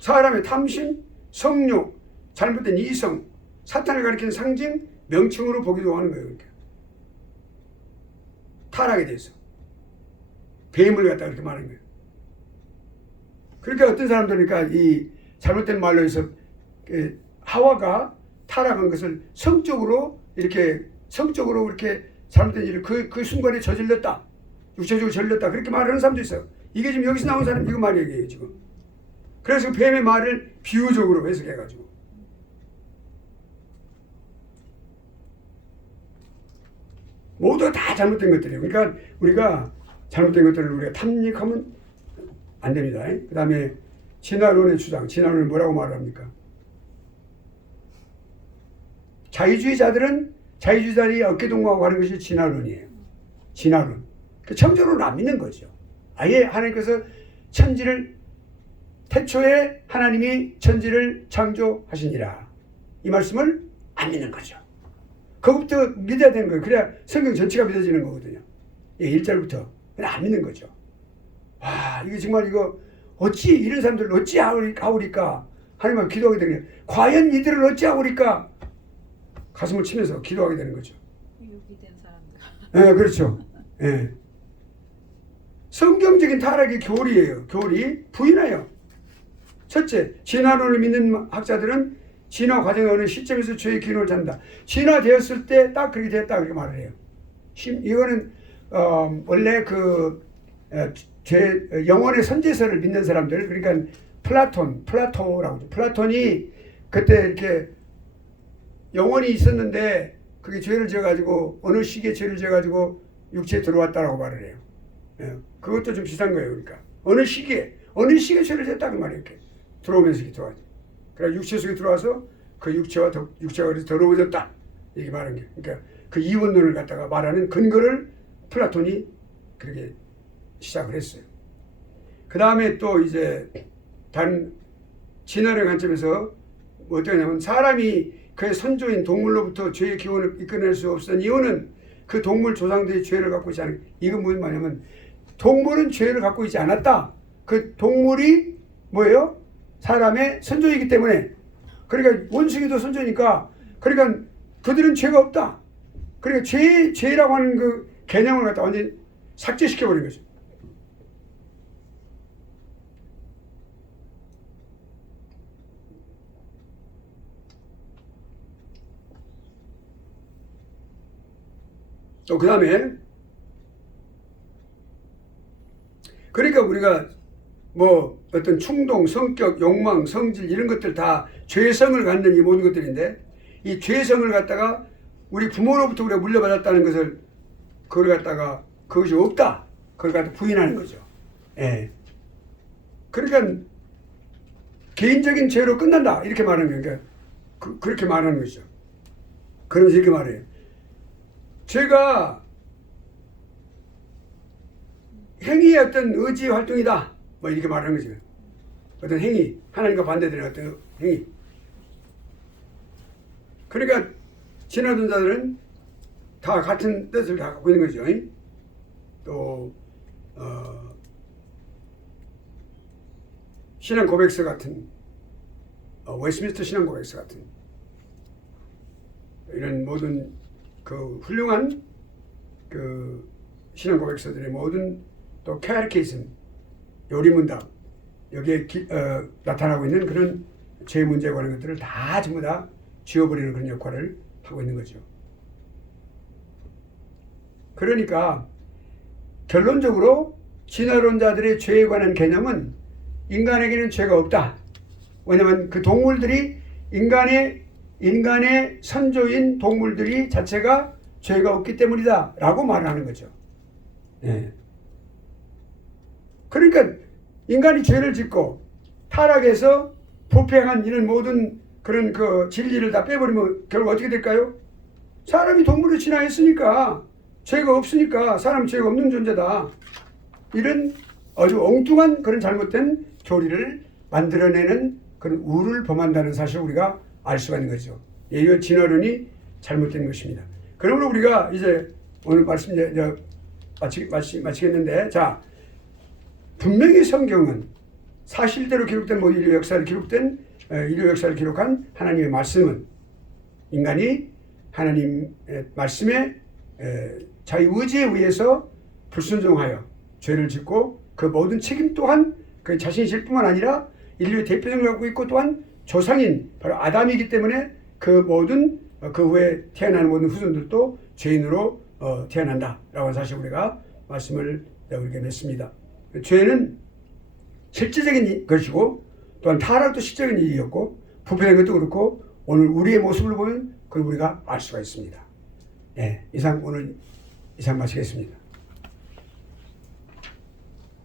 사람의 탐심, 성욕, 잘못된 이성, 사탄을 가리키는 상징, 명칭으로 보기도 하는 거예요. 그러니까. 타락에 대해서. 뱀을 갖다가 이렇게 말하는 거예요. 그러니까 어떤 사람들은 그러니까 이 잘못된 말로 해서 하와가 타락한 것을 성적으로 이렇게 잘못된 일을 그 순간에 저질렀다. 육체적으로 저질렀다. 그렇게 말하는 사람도 있어요. 이게 지금 여기서 나온 사람 이거 말이 얘기해요, 지금. 그래서 뱀의 말을 비유적으로 해석해가지고. 모두가 다 잘못된 것들이에요. 그러니까 우리가 잘못된 것들을 우리가 탐닉하면 안 됩니다. 그 다음에 진화론의 주장, 진화론은 뭐라고 말합니까? 자유주의자들이 어깨동무하고 하는 것이 진화론이에요. 진화론. 그 창조론을 안 믿는 거죠. 아예 하나님께서 태초에 하나님이 천지를 창조하시니라. 이 말씀을 안 믿는 거죠. 그것부터 믿어야 되는 거예요. 그래야 성경 전체가 믿어지는 거거든요. 1절부터. 그냥 안 믿는 거죠. 와, 이게 정말 어찌 이런 사람들을 어찌 하오리까? 하나님을 기도하게 되는 거예요. 과연 이들을 어찌 하오리까? 가슴을 치면서 기도하게 되는 거죠. 유기된 사람들. 네, 그렇죠. 네. 성경적인 타락의 교리예요. 교리 부인해요. 첫째, 진화론을 믿는 학자들은 진화 과정의 어느 시점에서 죄의 기능을 찾는다. 진화되었을 때 딱 그렇게 됐다 그렇게 말을 해요. 이거는 원래 영혼의 선제설을 믿는 사람들, 그러니까 플라토라고 하죠. 플라톤이 그때 이렇게 영혼이 있었는데 그게 죄를 지어가지고 어느 시기에 죄를 지어가지고 육체에 들어왔다라고 말을 해요. 그것도 좀 비슷한 거예요. 그러니까 어느 시기에 죄를 지었다 그 말이에요. 이렇게 들어오면서 이렇게 들어가죠. 그래서 육체 속에 들어와서 그 육체가 그래서 더러워졌다 이렇게 말하는 게. 그러니까 그 이원론을 갖다가 말하는 근거를 플라톤이 그렇게 시작을 했어요. 그 다음에 또 이제 다른 진화의 관점에서 어떻게 하냐면 사람이 그의 선조인 동물로부터 죄의 기원을 이끌어낼 수 없었던 이유는 그 동물 조상들이 죄를 갖고 있지 않은. 이건 무슨 말이냐면 동물은 죄를 갖고 있지 않았다. 그 동물이 뭐예요? 사람의 선조이기 때문에 그러니까 원숭이도 선조니까 그러니까 그들은 죄가 없다. 그러니까 죄라고 하는 그 개념을 갖다 완전히 삭제시켜버린 거죠. 또 그 다음에 그러니까 우리가 뭐 어떤 충동, 성격, 욕망, 성질 이런 것들 다 죄성을 갖는 이 모든 것들인데 이 죄성을 갖다가 우리 부모로부터 우리가 물려받았다는 것을 그걸 갖다가 그것이 없다. 그걸 갖다 부인하는 거죠. 예. 그러니까 개인적인 죄로 끝난다. 이렇게 말하는 거니까 그렇게 말하는 거죠. 그러면서 이렇게 말해요. 죄가 행위의 어떤 의지 활동이다. 뭐 이렇게 말하는 거죠. 어떤 행위, 하나님과 반대되는 어떤 행위. 그러니까 지나던 자들은 다 같은 뜻을 다 갖고 있는 거죠. 또 신앙 고백서 같은 웨스트민스터 신앙 고백서 같은 이런 모든 그 훌륭한 그 신앙 고백서들의 모든 또 캐리케이즘 요리문답 여기에 나타나고 있는 그런 죄 문제에 관한 것들을 다 전부 다 지워버리는 그런 역할을 하고 있는 거죠. 그러니까 결론적으로 진화론자들의 죄에 관한 개념은 인간에게는 죄가 없다. 왜냐하면 그 동물들이 인간의 선조인 동물들이 자체가 죄가 없기 때문이다 라고 말을 하는 거죠. 예. 그러니까 인간이 죄를 짓고 타락해서 부패한 이런 모든 그런 그 진리를 다 빼버리면 결국 어떻게 될까요? 사람이 동물을 진화했으니까 죄가 없으니까 사람은 죄가 없는 존재다. 이런 아주 엉뚱한 그런 잘못된 교리를 만들어내는 그런 우를 범한다는 사실을 우리가 알 수가 있는 거죠. 이 진화론이 잘못된 것입니다. 그러므로 우리가 이제 오늘 말씀 마치겠는데, 자, 분명히 성경은 사실대로 기록된 인류 역사를 기록한 하나님의 말씀은 인간이 하나님의 말씀에 자기 의지에 의해서 불순종하여 죄를 짓고 그 모든 책임 또한 그 자신이 질 뿐만 아니라 인류의 대표성을 갖고 있고 또한 조상인 바로 아담이기 때문에 그 모든 그 후에 태어나는 모든 후손들도 죄인으로 태어난다라고 하는 사실 우리가 말씀을 우리에게 냈습니다. 죄는 실질적인 것이고 또한 타락도 실질적인 일이었고 부패된 것도 그렇고 오늘 우리의 모습을 보면 그걸 우리가 알 수가 있습니다. 네, 이상 마치겠습니다.